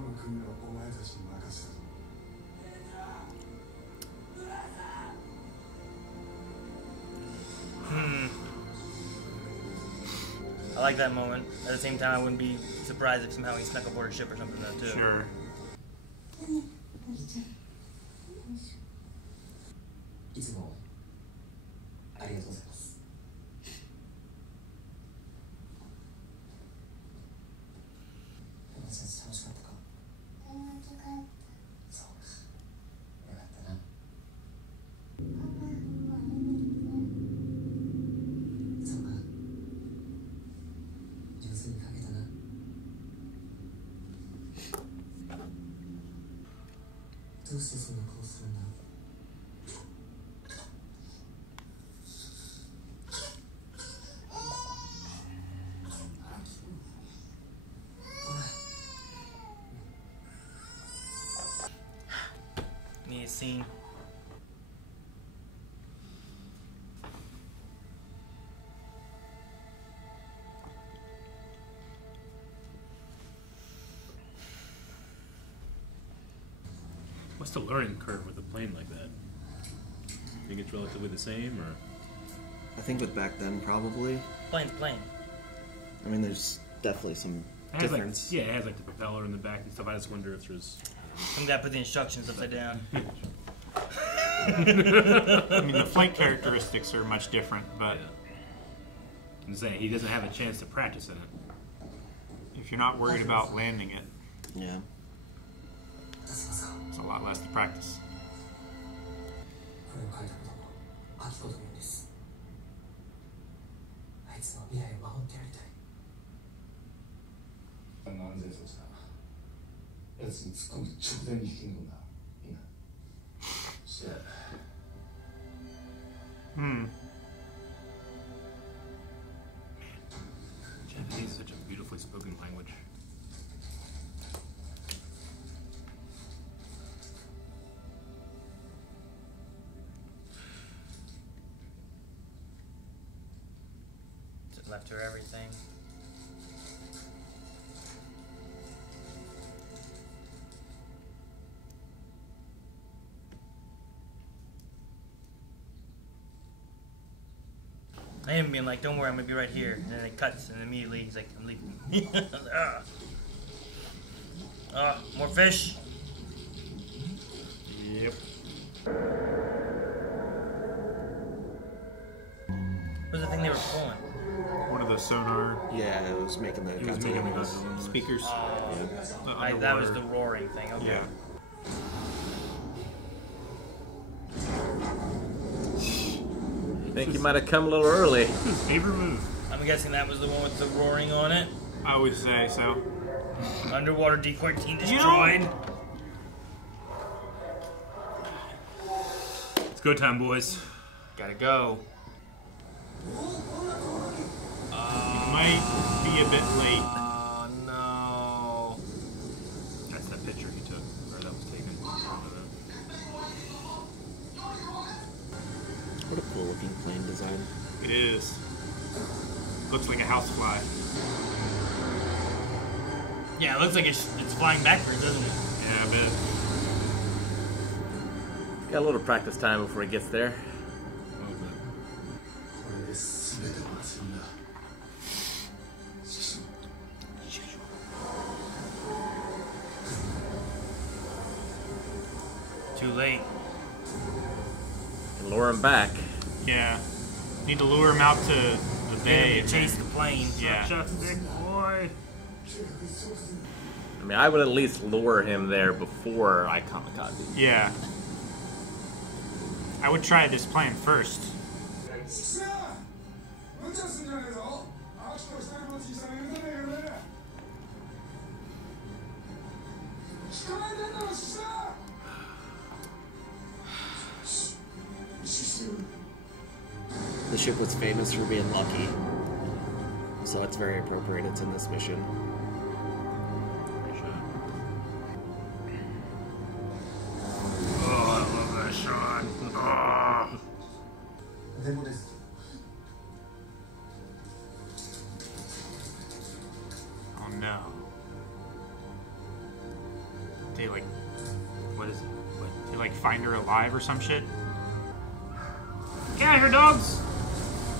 の国はお前たちに任せる。 I like that moment. At the same time, I wouldn't be surprised if somehow he snuck aboard a ship or something though, too. Sure. いつもありがとうございます。山田先生楽しかったか？そうか。よかったな。そうか。上手に書けたな。どうしてそんな顔するんだ？ Need a scene. What's the learning curve with a plane like that? Think it's relatively the same, or? I think with back then, probably. Plane. I mean, there's definitely some It has difference. Like, yeah, it has like the propeller in the back and stuff. I just wonder if there's. Some guy put the instructions upside down. I mean, the flight characteristics are much different, but I'm saying he doesn't have a chance to practice in it. if you're not worried about landing it, Yeah. it's a lot less to practice. これを書いたこともアキコと言うんです。あいつの未来を守ってやりたい。安全装置だ。奴に突っ込む直前に引き抜くんだ。いいな。Shit. Japanese is such a beautifully spoken language. Just left her everything. I am being like, don't worry, I'm gonna be right here. And then it cuts, and immediately he's like, I'm leaving. More fish. Yep. What's the thing they were pulling? One of the sonar Yeah, it was making the He was making the Godzilla. speakers. The That was underwater. the roaring thing. Okay. Yeah. I think you might have come a little early. Favorite move. I'm guessing that was the one with the roaring on it. I would say so. Underwater decoy team destroyed. It's go time, boys. Gotta go. Might be a bit late. Oh no. That's that picture he took, or that was taken. What a cool looking plane design. It is. Looks like a housefly. Yeah, it looks like it's flying backwards, doesn't it? Yeah, a bit. Got a little practice time before he gets there. Too late. And lure him back. Yeah. Need to lure him out to the bay. They chase the plane. Yeah. Such a big boy. I mean, I would at least lure him there before I kamikaze. Yeah. I would try this plan first. The ship was famous for being lucky, so it's very appropriate it's in this mission. Oh, I love that shot. Oh. Oh no. They like, what is it? What, they like find her alive or some shit? Get out of here, dogs!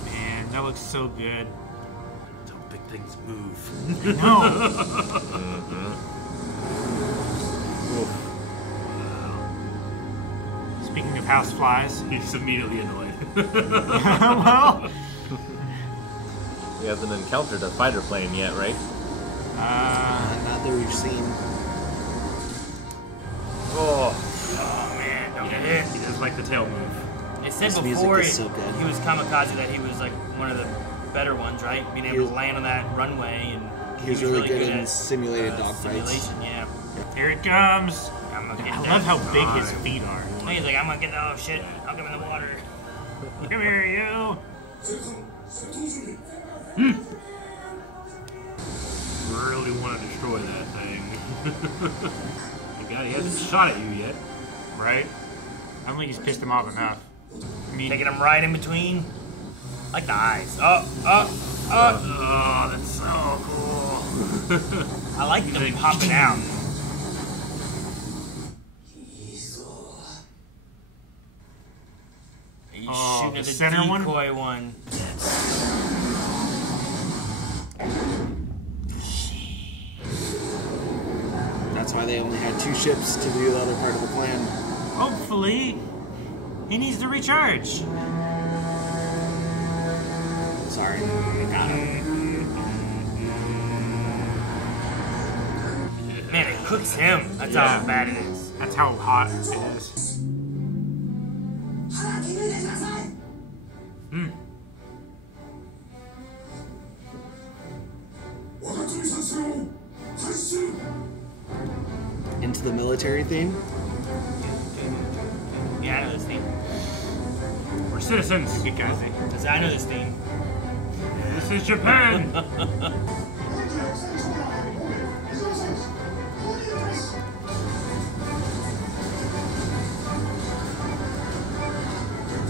Man, that looks so good. Don't big things move. No. Speaking of houseflies. He's immediately annoyed. Well. He hasn't encountered a fighter plane yet, right? Not that we've seen. Oh. Oh man, don't get He hit. does like the tail move. It said This music before is so good. he was kamikaze that he was like one of the better ones, right? Being able to land on that runway and He was really good in at, simulated dogfights. simulation, yeah. Here it comes. I'm gonna get I that. love how big his feet are. He's like, I'm gonna get that. Oh shit! I'll come in the water. Come here, you. Really want to destroy that thing. My God, he hasn't shot at you yet. Right? I don't think he's pissed him off enough. I mean, Taking him right in between, like the eyes. Oh, that's so cool. I like them popping out. He's Oh, shooting the at the center one? decoy one. That's why they only had 2 ships to do the other part of the plan. hopefully, he needs to recharge. Sorry, I got him. Man, it cooks him. That's Yeah. how bad it is. That's how hot it is. Into the military theme. Yeah, I know this theme. We're citizens. Kamikaze. I know this theme. This is Japan.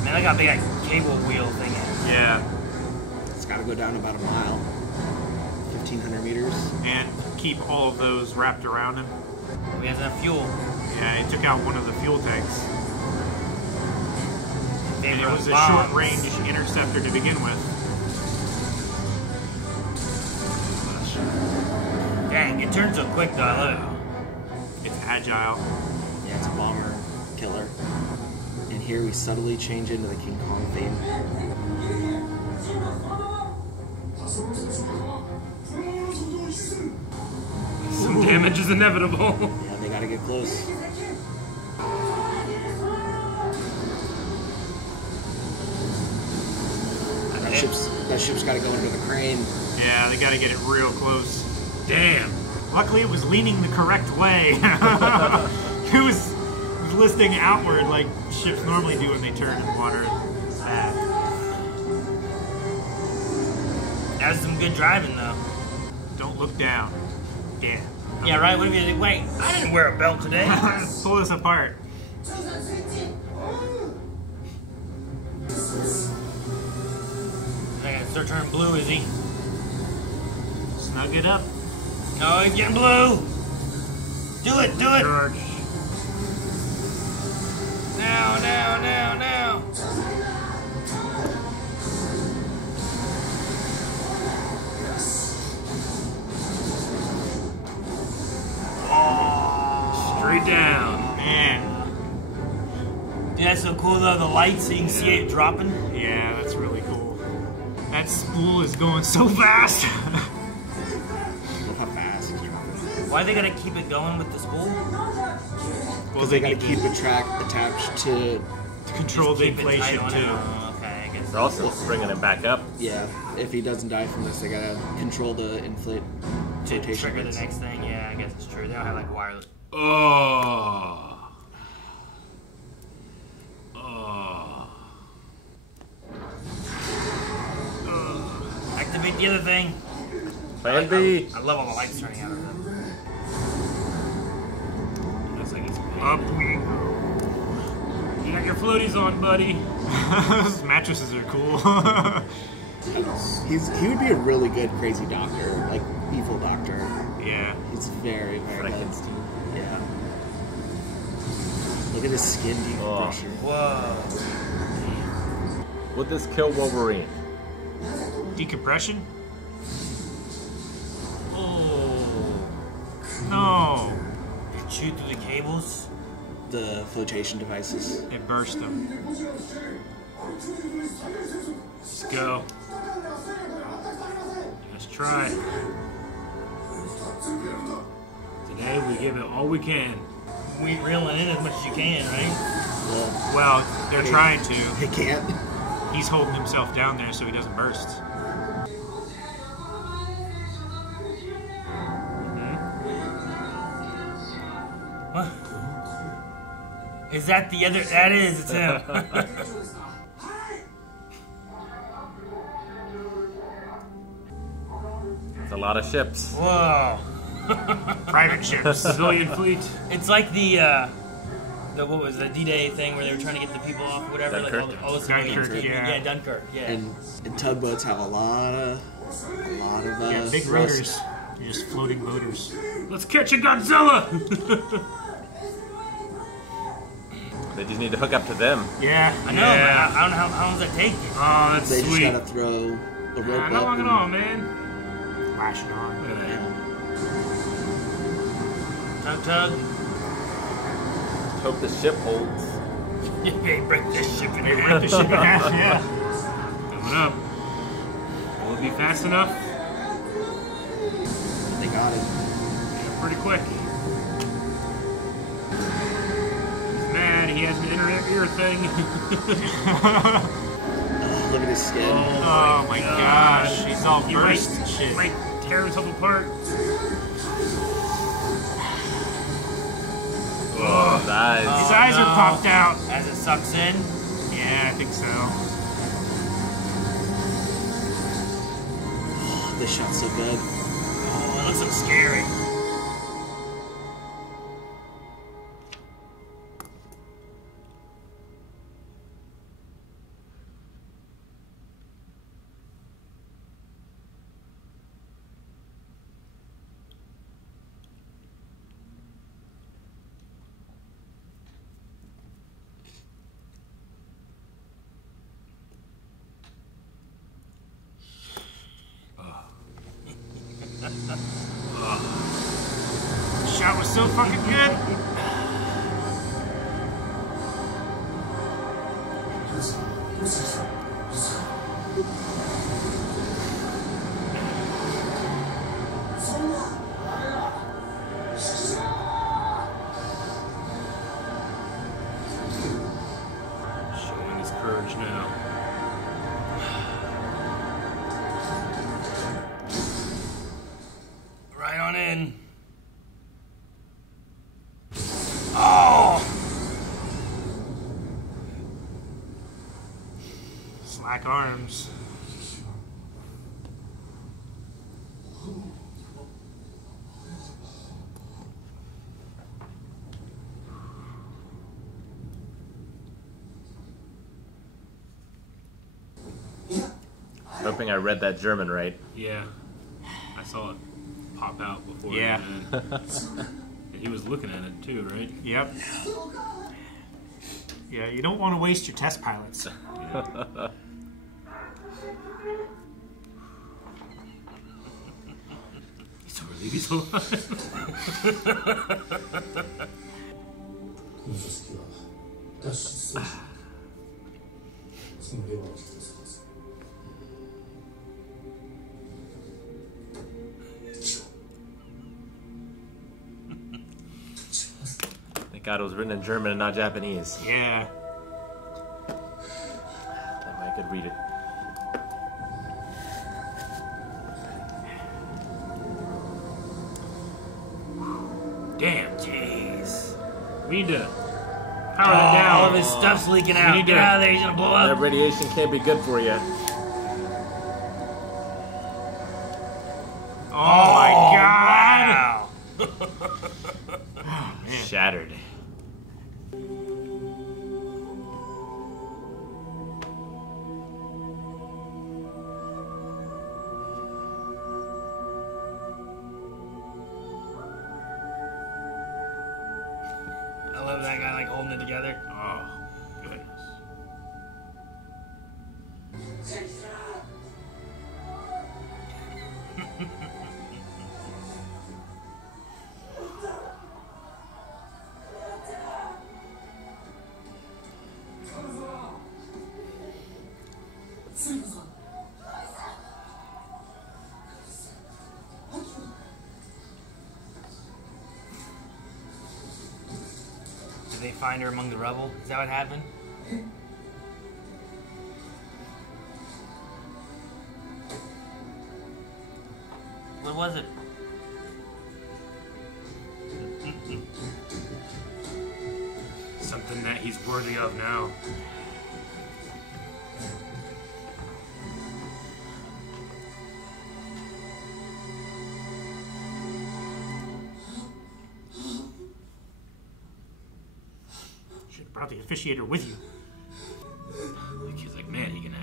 Man, I got a big like, cable wheel thing in. Yeah. It's got to go down about a mile. 1,500 meters. And keep all of those wrapped around him. We have enough fuel. Yeah, he took out one of the fuel tanks. And it was a Bombs. short-range interceptor to begin with. Dang, it turns so quick though. I love it. It's agile. Yeah, it's a bomber killer. And here we subtly change into the King Kong theme. Some damage is inevitable. Yeah, they gotta get close. That ship's That ship's got to go under the crane. Yeah, they got to get it real close. Damn. Luckily, it was leaning the correct way. It was listing outward like ships normally do when they turn in water. That was some good driving, though. Don't look down. Yeah. Yeah, right? What if you wait, I didn't wear a belt today. Pull this apart. I gotta start turning blue, is he? Snug it up. No, he's getting blue. Do it, do it. Charge. Now, now, now, now. Straight down. Man. Dude, that's so cool though, the lights, so you can see it dropping. Yeah, that's really cool. That spool is going so fast. Look how fast. Why they gotta keep it going with the spool? Because they got to keep a track attached to. Control the Keep it tight inflation on too. it. Oh, okay, I guess. They're also bringing it back up. Yeah, if he doesn't die from this, they got to control the To flotation trigger the bits. next thing, yeah, I guess it's true. They don't have like wireless. Oh. Oh. Activate the other thing. Plan B. I love all the lights turning out of them. Looks like it's up we go. You got your floaties on, buddy. Those mattresses are cool. He would be a really good crazy doctor, like evil doctor. Yeah. He's very, very good. Frankenstein. Yeah. Look at his skin Oh. pressure. Whoa. Would this kill Wolverine? Decompression? Oh. No. Shoot through the cables. The flotation devices. It burst them. Let's go. Let's try. Today we give it all we can. We reeling in as much as you can, right? Well, they're trying to. They can't. He's holding himself down there so he doesn't burst. What? Is that the other? That is, it's him. It's a lot of ships. Whoa. Private ships. Civilian fleet. It's like the what was the D-Day thing where they were trying to get the people off, whatever. Dunkirk. Like all the civilians. Dunkirk, yeah. Dunkirk. Yeah. And tugboats have a lot of Yeah, big thrust. rotors. They're just floating motors. Let's catch a Godzilla! They just need to hook up to them. Yeah. I know, Yeah. but I don't know how long does that take you? Oh, that's They sweet. just gotta throw the rope Not up. long at and- all, man. Flash it on. Look at that. Tug, tug. Hope the ship holds. They break this ship in They half. ripped the ship in half, yeah. Coming up. Will it be fast enough? They got it. Yeah, pretty quick. He's mad. He has an inner ear thing. Look at his skin. Oh my gosh. He's all He burst and might, shit. might tear himself apart. Oh, his eyes. His eyes are popped out. As it sucks in. Yeah, I think so. This shot's so good. Oh, it looks so scary. The shot was so fucking good. Showing his courage now. looking. Oh! Slack arms. Hoping I read that German right. Yeah. I saw it pop out before. Yeah. And he was looking at it too, right? Yep. Yeah, you don't want to waste your test pilots. He's so relieved he's alive. この組織は脱出組織そのレバーを引き出すはず Thank God it was written in German and not Japanese. Yeah. That way I could read it. Damn, jeez. We need to power that down. All of his stuff's leaking out. need Get to- out of there, he's gonna blow That up. radiation can't be good for you. Oh my god! Wow. Shattered. I love that guy like holding it together. Oh, goodness. Did they find her among the rubble? Is that what happened? What was it? Something that he's worthy of now. Should have brought the officiator with you. Like, he's like, man, he can act.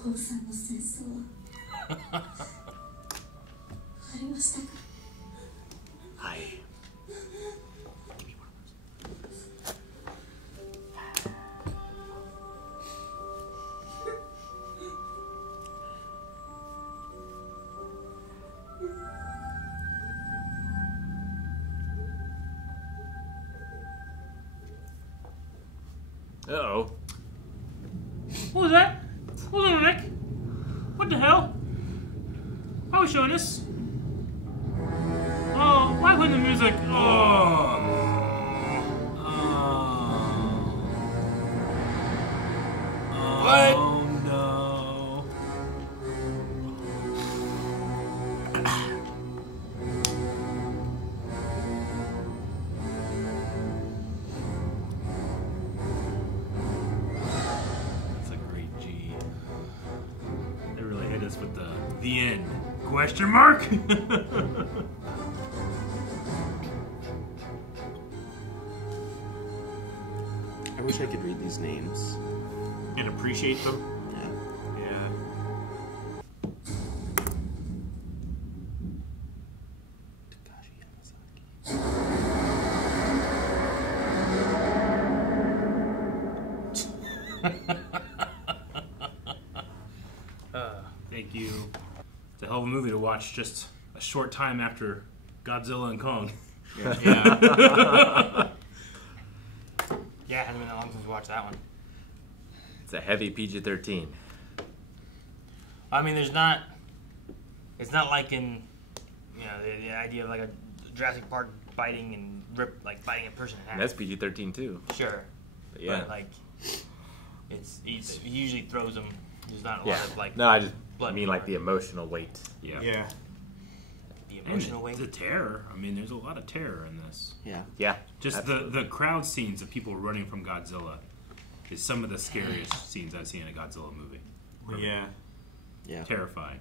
降参の戦争はありましたか Hi. Uh-oh. What was that? Hold on, Rick. What the hell? I was showing this. Oh, why when the music? Oh. What? Oh no. That's a great G. They really hit us with the end. Question mark? I wish I could read these names. And appreciate them. Yeah. Yeah. Thank you. It's a hell of a movie to watch just a short time after Godzilla and Kong. Yeah. Yeah, it hasn't been that long since we watched that one. It's a heavy PG-13. I mean, there's not. It's not like in, you know, the idea of like a Jurassic Park biting and biting a person in half. And that's PG-13 too. Sure. But yeah. But like, he usually throws them. There's not a Yeah. lot of like. No, I just blood. I mean, like the emotional weight. Yeah. Yeah. the And emotional weight. the terror. I mean, there's a lot of terror in this. Yeah. Yeah. Just the crowd scenes of people running from Godzilla is some of the scariest scenes I've seen in a Godzilla movie. Yeah. Yeah. Terrifying.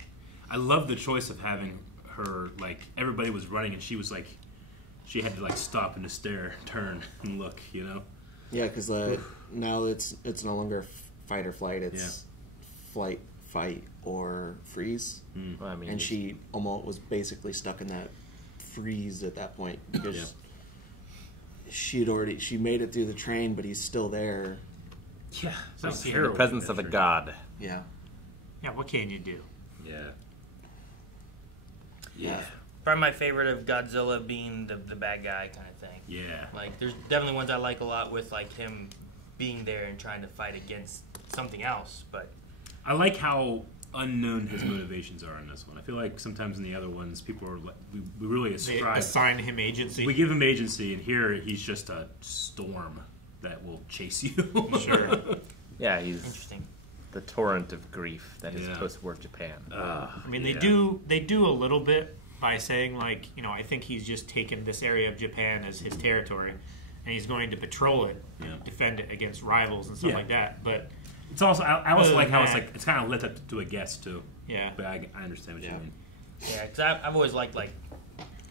I love the choice of having her, like, everybody was running and she was like, she had to like stop and to stare, turn and look, you know? Yeah, because now it's no longer fight or flight. It's flight, fight, or freeze. Well, I mean, And she almost was basically stuck in that freeze at that point because she made it through the train, but he's still there. Yeah. That was see in the presence of a god. Yeah. Yeah, what can you do? Yeah. Yeah. Probably my favorite of Godzilla being the bad guy kind of thing. Yeah. Like, there's definitely ones I like a lot with, like, him being there and trying to fight against something else, but... I like how unknown his motivations are in this one. I feel like sometimes in the other ones, people are we really They ascribe. assign him agency. We give him agency, and here he's just a storm that will chase you. Sure. Yeah, he's Interesting. the torrent of grief that is Yeah. post-war Japan. I mean, they Yeah. do a little bit by saying, like, you know, I think he's just taken this area of Japan as his territory, and he's going to patrol it, defend it against rivals and stuff Yeah. like that. But It's also I also Other like than how it's that- like it's kind of lit up to a guest too. yeah, But I understand what you mean. Yeah, because I've always liked, like,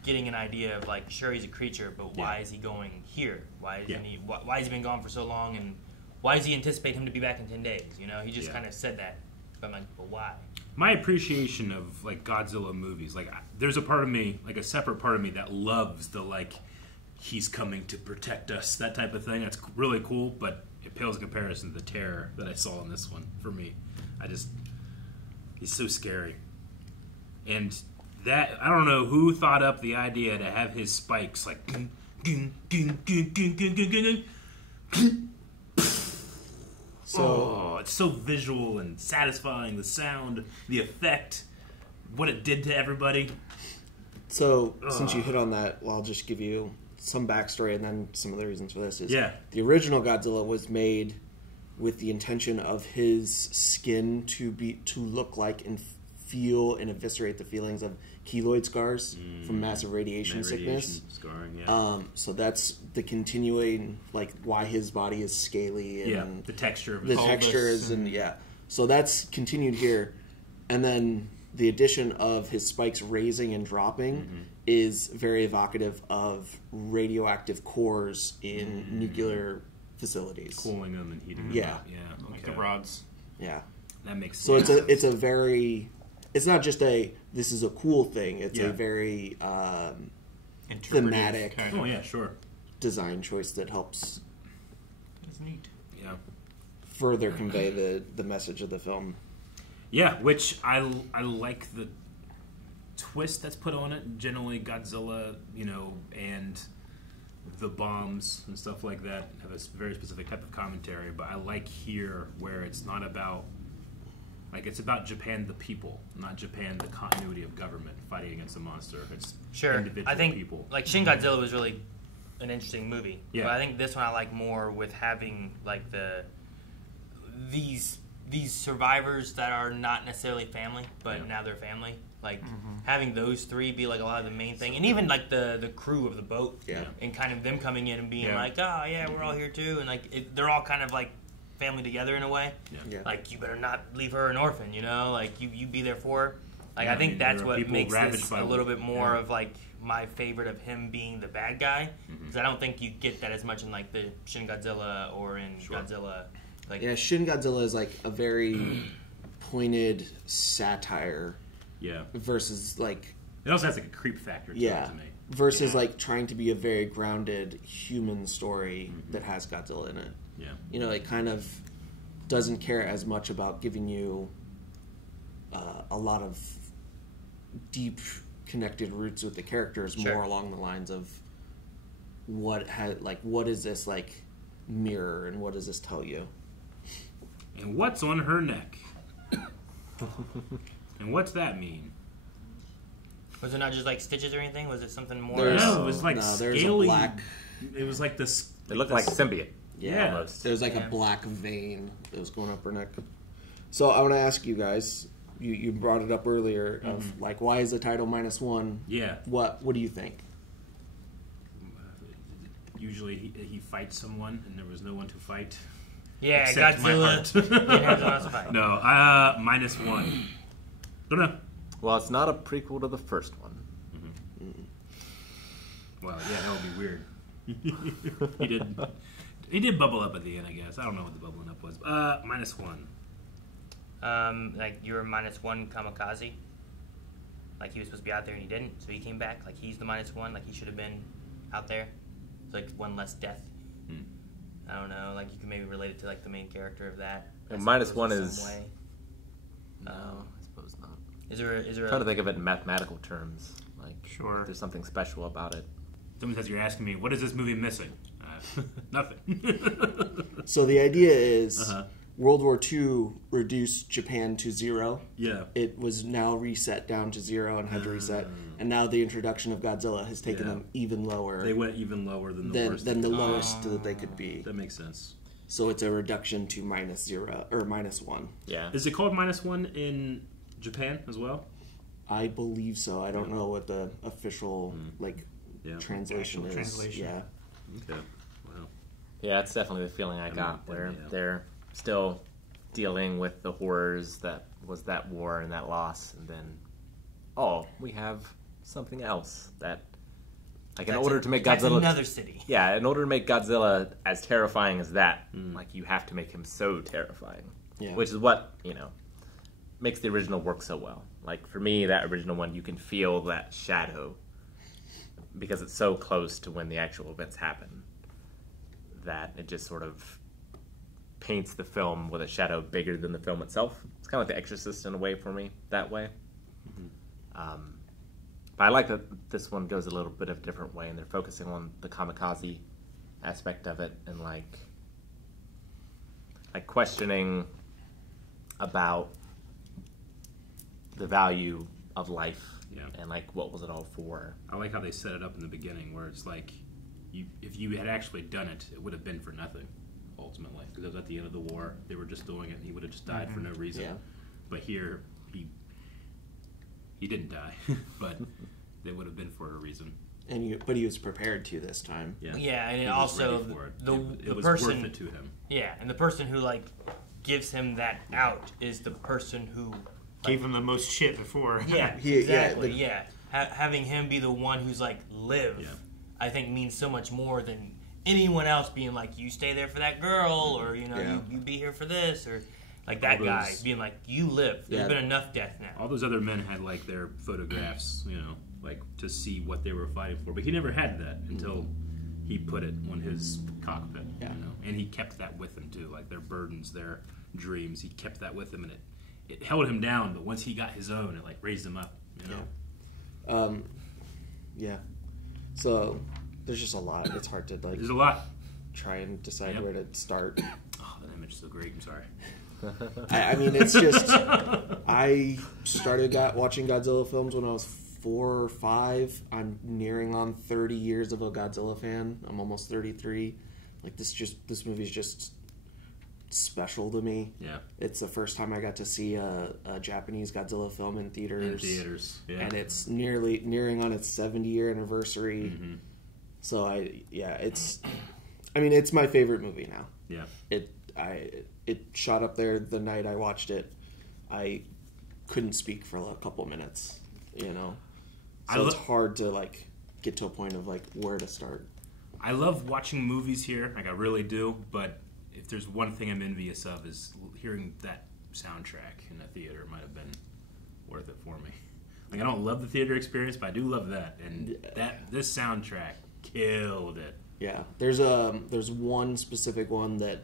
getting an idea of, like, sure, he's a creature, but why is he going here? Why isn't he? Why has he been gone for so long? And why does he anticipate him to be back in 10 days? You know, he just kind of said that. But I'm like, but why? My appreciation of like Godzilla movies, like there's a part of me, like a separate part of me that loves the like he's coming to protect us, that type of thing. That's really cool, but it pales in comparison to the terror that I saw in this one. For me, he's so scary, and that I don't know who thought up the idea to have his spikes like. So It's so visual and satisfying. The sound, the effect, what it did to everybody. since you hit on that, well, I'll just give you some backstory and then some of the reasons for this. The original Godzilla was made with the intention of his skin to look like and feel and eviscerate the feelings of keloid scars from massive radiation sickness. Scarring, yeah. So that's the continuing, like, why his body is scaly and the texture of the it. textures and so that's continued here, and then the addition of his spikes raising and dropping is very evocative of radioactive cores in nuclear facilities. Cooling them and heating them Yeah. up. Yeah, like okay. the rods. Yeah, That makes so sense. it's a very, it's not just this is a cool thing. It's a very Interpretive thematic kind of. Oh, yeah, sure. design choice that helps That's neat. Yeah. further convey the message of the film. Yeah, which I like the twist that's put on it. Generally, Godzilla, and the bombs and stuff like that have a very specific type of commentary. But I like here where it's not about, like, it's about Japan, the people, not Japan, the continuity of government fighting against a monster. It's individual I think people. like Shin Godzilla was really an interesting movie. Yeah. But I think this one I like more with having like these survivors that are not necessarily family, but now they're family. Like having those three be like a lot of the main thing, and even like the crew of the boat, and kind of them coming in and being like, oh yeah, we're all here too, and like they're all kind of like family together in a way. Yeah. Like you better not leave her an orphan, like you be there for her. Like Yeah, I think I mean, that's there are what people makes ravaged this by a little war. bit more of like my favorite of him being the bad guy, because I don't think you get that as much in like the Shin Godzilla or in Godzilla. Like Shin Godzilla is like a very pointed satire Yeah. versus like It also has like a creep factor to it to me. versus like trying to be a very grounded human story that has Godzilla in it. Yeah. It kind of doesn't care as much about giving you a lot of deep connected roots with the characters, more along the lines of what is this like mirror and what does this tell you? And what's on her neck? And what's that mean? was it not just like stitches or anything? Was it something more? No, it was like there's a scaly. black. It was like this. It looked like symbiote. Yeah, almost. there's like a black vein that was going up her neck. So I want to ask you guys, you brought it up earlier of like, why is the title -1? Yeah. What do you think? Usually he fights someone, and there was no one to fight. Yeah, except my Godzilla. heart. Didn't have no one to fight. No, -1. Don't know. Well, it's not a prequel to the first one. Well, yeah, that would be weird. He did bubble up at the end, I guess. I don't know what the bubbling up was. -1. Like you were -1 Kamikaze. Like he was supposed to be out there and he didn't, so he came back. Like he's the -1. Like he should have been out there. It's like one less death. I don't know. Like you can maybe relate it to like the main character of that. And -1 is. Way. No, I suppose not. Is there? I'm trying to think of it in mathematical terms. Like, Sure. there's something special about it. Sometimes you're asking me, what is this movie missing? Nothing. So the idea is World War II reduced Japan to 0. Yeah. It was now reset down to 0 and had to reset. And now the introduction of Godzilla has taken them even lower. They went even lower than the worst. Than the lowest that they could be. That makes sense. So it's a reduction to -0 or -1. Yeah. Is it called -1 in Japan as well? I believe so. I don't know what the official translation Actual is. translation. Yeah. Okay. Wow. Yeah, it's definitely the feeling I got where they're still dealing with the horrors that was that war and that loss, and then, we have something else that, like, in order to make Godzilla another city. Yeah, in order to make Godzilla as terrifying as that, like, you have to make him so terrifying. Yeah. Which is what, makes the original work so well. Like, for me, that original one, you can feel that shadow because it's so close to when the actual events happen that it just sort of paints the film with a shadow bigger than the film itself. It's kind of like The Exorcist in a way for me, that way. But I like that this one goes a little bit of a different way, and they're focusing on the kamikaze aspect of it and like questioning about the value of life and like what was it all for. I like how they set it up in the beginning where it's like if you had actually done it, it would have been for nothing ultimately, because it was at the end of the war. They were just doing it and he would have just died for no reason. Yeah. But here he didn't die, but they would have been for a reason. But he was prepared to this time. Yeah, and He was also ready for it. the it was person worth it to him. Yeah, and the person who like gives him that out is the person who gave him the most shit before. Yeah, exactly. Having him be the one who's like live, I think means so much more than anyone else being like, you stay there for that girl, or you be here for this, or like that guy being like, you live. There's been enough death now. All those other men had like their photographs, like to see what they were fighting for, but he never had that until he put it on his cockpit. And he kept that with him too, like their burdens, their dreams. He kept that with him, and it held him down. But once he got his own, it like raised him up. So there's just a lot. It's hard to like. There's a lot. Try and decide where to start. Oh, that image is so great. I'm sorry. I mean, it's just. I started watching Godzilla films when I was 4 or 5. I'm nearing on 30 years of a Godzilla fan. I'm almost 33. Like this movie's just special to me. Yeah. It's the first time I got to see a Japanese Godzilla film in theaters. And it's nearing on its 70-year anniversary. So it's my favorite movie now. Yeah. It shot up there the night I watched it. I couldn't speak for a couple minutes, So it's hard to like get to a point of like where to start. I love watching movies here, like I really do, but if there's one thing I'm envious of is hearing that soundtrack in a theater might have been worth it for me. Like I don't love the theater experience, but I do love that, and this soundtrack killed it. Yeah, there's one specific one that,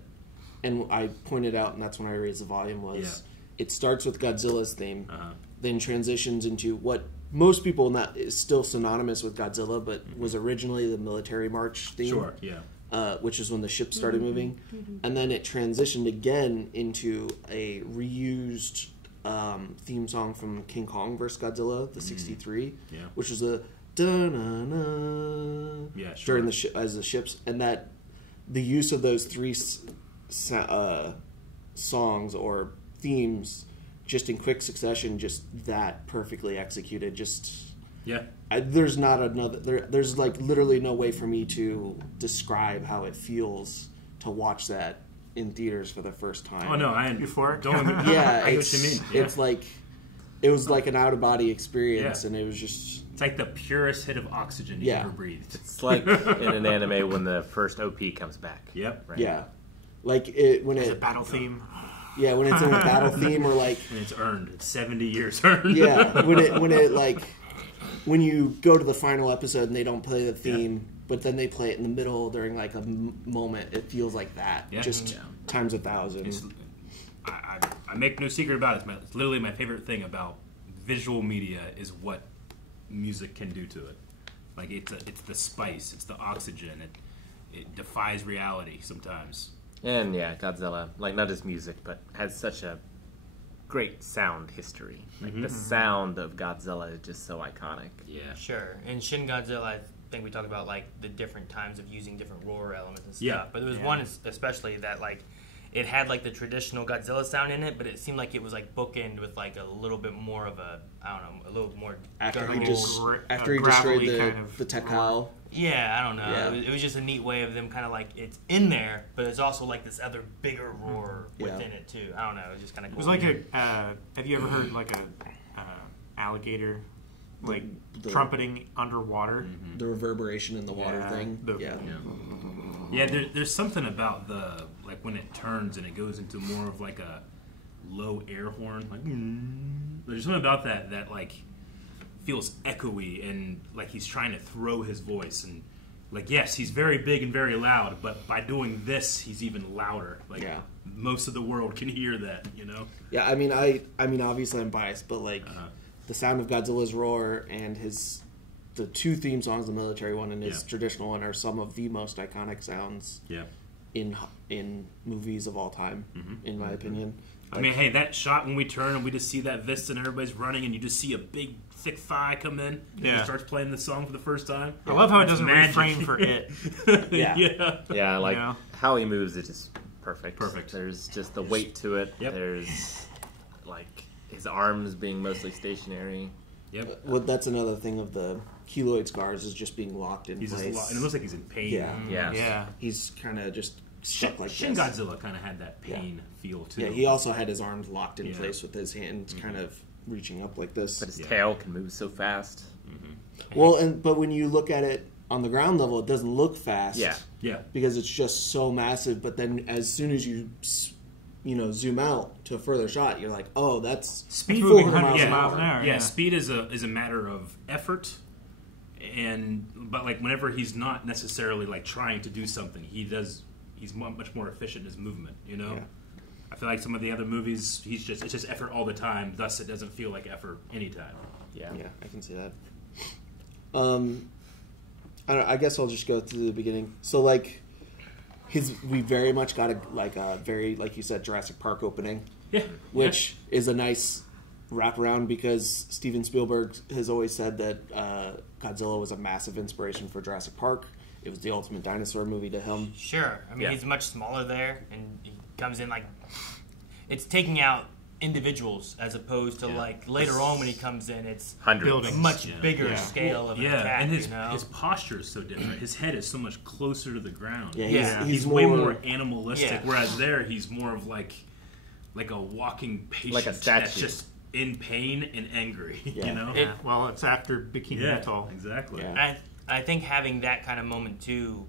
and I pointed out, and that's when I raised the volume was it starts with Godzilla's theme, then transitions into what most people is still synonymous with Godzilla, but was originally the military march theme. Sure, yeah. Which is when the ship started moving. And then it transitioned again into a reused theme song from King Kong vs. Godzilla, the 63, which was a da-na-na during as the ships. And that the use of those 3 songs or themes just in quick succession, just that perfectly executed. Just Yeah. There's not another. There's like literally no way for me to describe how it feels to watch that in theaters for the first time. Oh no, Before? Don't. Yeah, I know what you mean. Yeah. It's like it was like an out of body experience, Yeah. and it was just. It's like the purest hit of oxygen you ever breathed. It's like in an anime when the first OP comes back. Yep. Right? Yeah, like it when It's a it battle theme. yeah when it's in a battle theme or like And it's earned. It's 70 years earned. yeah when it like when you go to the final episode and they don't play the theme, but then they play it in the middle during like a moment. It feels like that, just times 1,000. I make no secret about it. It's literally my favorite thing about visual media is what music can do to it. Like it's the spice, it's the oxygen. It defies reality sometimes. And yeah, Godzilla, like not just music, but has such a great sound history. Like the sound of Godzilla is just so iconic. Yeah. Sure. In Shin Godzilla, I think we talked about like the different times of using different roar elements and stuff. Yeah. But there was one especially that like it had like the traditional Godzilla sound in it, but it seemed like it was like bookend with like a little bit more of a a little more After he guttural- destroyed kind of the Tekal. Yeah, I don't know. Yeah. It was just a neat way of them kind of like it's in there, but it's also like this other bigger roar within it too. I don't know. It was just kind of cool. It was like have you ever heard like a alligator like The- trumpeting underwater? The reverberation in the water thing. Yeah, there's something about the like when it turns and it goes into more of like a low air horn. Like there's something about that like feels echoey and like he's trying to throw his voice and like yes, he's very big and very loud, but by doing this, he's even louder. Like most of the world can hear that, you know. Yeah, I mean, obviously I'm biased, but like the sound of Godzilla's roar and the two theme songs, the military one and his traditional one, are some of the most iconic sounds in movies of all time, in my opinion. I mean, hey, that shot when we turn and we just see that vista and everybody's running and you just see a big thick thigh come in and he starts playing the song for the first time. I love how it doesn't magic. refrain for it. Yeah, like You know? how he moves is just perfect. Perfect. There's just the weight to it. Yep. There's like his arms being mostly stationary. Yep. Well, that's another thing of the keloid scars is just being locked in He's place. just and it looks like he's in pain. Yeah. He's kind of just stuck like Shin this. Godzilla kind of had that pain feel too. Yeah, he also had his arms locked in place with his hands kind of reaching up like this. But his tail can move so fast. Well, but when you look at it on the ground level, it doesn't look fast. Yeah. Because it's just so massive. But then as soon as you zoom out to a further shot, you're like, oh, that's Speed 400 moving miles hundreds an of miles hour. an hour. Yeah, speed is a matter of effort, but like whenever he's not necessarily like trying to do something, he's much more efficient in his movement. You know, I feel like some of the other movies, it's just effort all the time. Thus, it doesn't feel like effort anytime. Yeah, I can see that. I guess I'll just go through the beginning. So like. We very much got a very, like you said, Jurassic Park opening. Yeah. Which is a nice wraparound because Steven Spielberg has always said that Godzilla was a massive inspiration for Jurassic Park. It was the ultimate dinosaur movie to him. Sure. I mean, he's much smaller there, and he comes in like... It's taking out individuals as opposed to like later on when he comes in, it's Hundreds. a much bigger scale of an attack. And his posture is so different. His head is so much closer to the ground. Yeah, he's way more animalistic. Whereas there, he's more of like a walking patient like a statue. that's just in pain and angry. Yeah. You know. Well, it's after Bikini Atoll. Exactly. Yeah. I think having that kind of moment too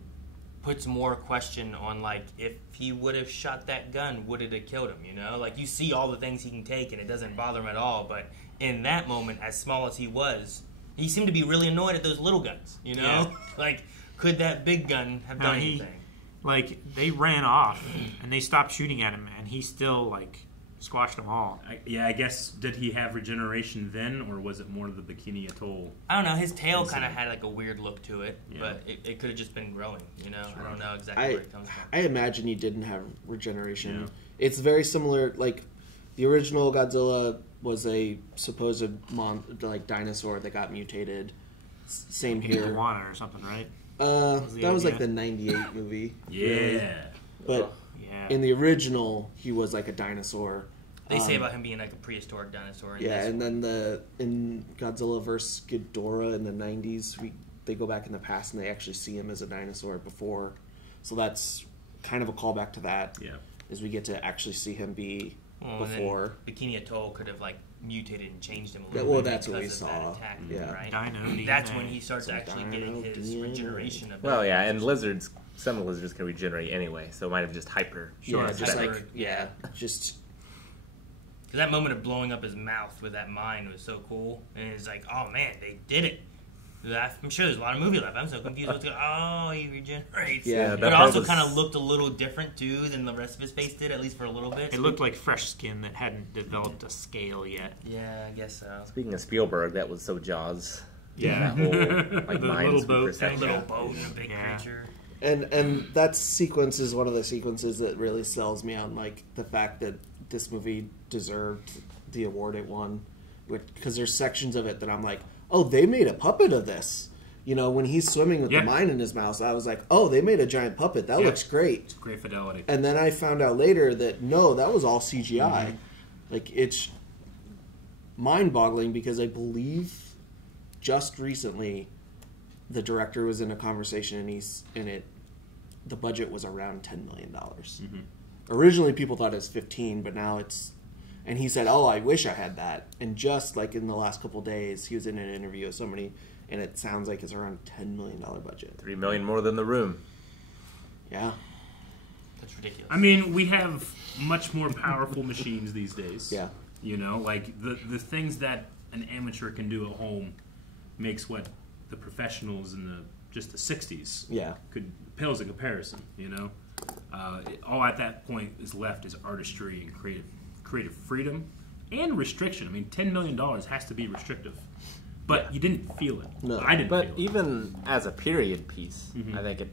puts more question on like if he would have shot that gun, would it have killed him? You know, like you see all the things he can take and it doesn't bother him at all. But in that moment, as small as he was, he seemed to be really annoyed at those little guns. You know, like could that big gun have done anything? Like they ran off and they stopped shooting at him, and he still like squashed them all. I guess, did he have regeneration then, or was it more of the Bikini Atoll? I don't know. His tail kind of had like a weird look to it, but it could have just been growing. You know, I don't know exactly where it comes from. I imagine he didn't have regeneration. Yeah. It's very similar. Like the original Godzilla was a supposed dinosaur that got mutated. Same here. Iguana or something, right? That was like the '98 movie. Yeah. But in the original, he was like a dinosaur. They say about him being like a prehistoric dinosaur. And then in Godzilla vs. Ghidorah in the 90s, they go back in the past and they actually see him as a dinosaur before. So that's kind of a callback to that. Yeah. Is we get to actually see him be before. Bikini Atoll could have like mutated and changed him a little bit. Well, that's what we saw. Attack, right? Dino that's when he starts actually getting his regeneration ability. Well, yeah, and lizards, some lizards can regenerate anyway, so it might have just hyper. Just because that moment of blowing up his mouth with that mine was so cool, and it's like, oh man, they did it. I'm sure there's a lot of movie left. I'm so confused. What's going on? Oh, he regenerates. Yeah, but it also kind of looked a little different too than the rest of his face did, at least for a little bit. It looked like fresh skin that hadn't developed a scale yet. Yeah, I guess so. Speaking of Spielberg, that was so Jaws. Yeah, that whole like the little boat thing, little boat and a big creature. And that sequence is one of the sequences that really sells me on like the fact that this movie deserved the award it won, because there's sections of it that I'm like, oh, they made a puppet of this. You know, when he's swimming with the mine in his mouth, I was like, oh, they made a giant puppet. That looks great. It's great fidelity. And then I found out later that no, that was all CGI. Mm-hmm. Like, it's mind-boggling because I believe just recently the director was in a conversation and the budget was around $10 million. Mm-hmm. Originally people thought it was 15, but now it's... And he said, oh, I wish I had that. And just like in the last couple of days, he was in an interview with somebody, and it sounds like it's around $10 million budget. $3 million more than The Room. Yeah. That's ridiculous. I mean, we have much more powerful machines these days. Yeah. You know, like the things that an amateur can do at home makes what the professionals in the 60s pales in comparison, you know? All at that point is left is artistry and creative freedom and restriction. I mean, $10 million has to be restrictive. But you didn't feel it. No. I didn't feel it. But even as a period piece, I think it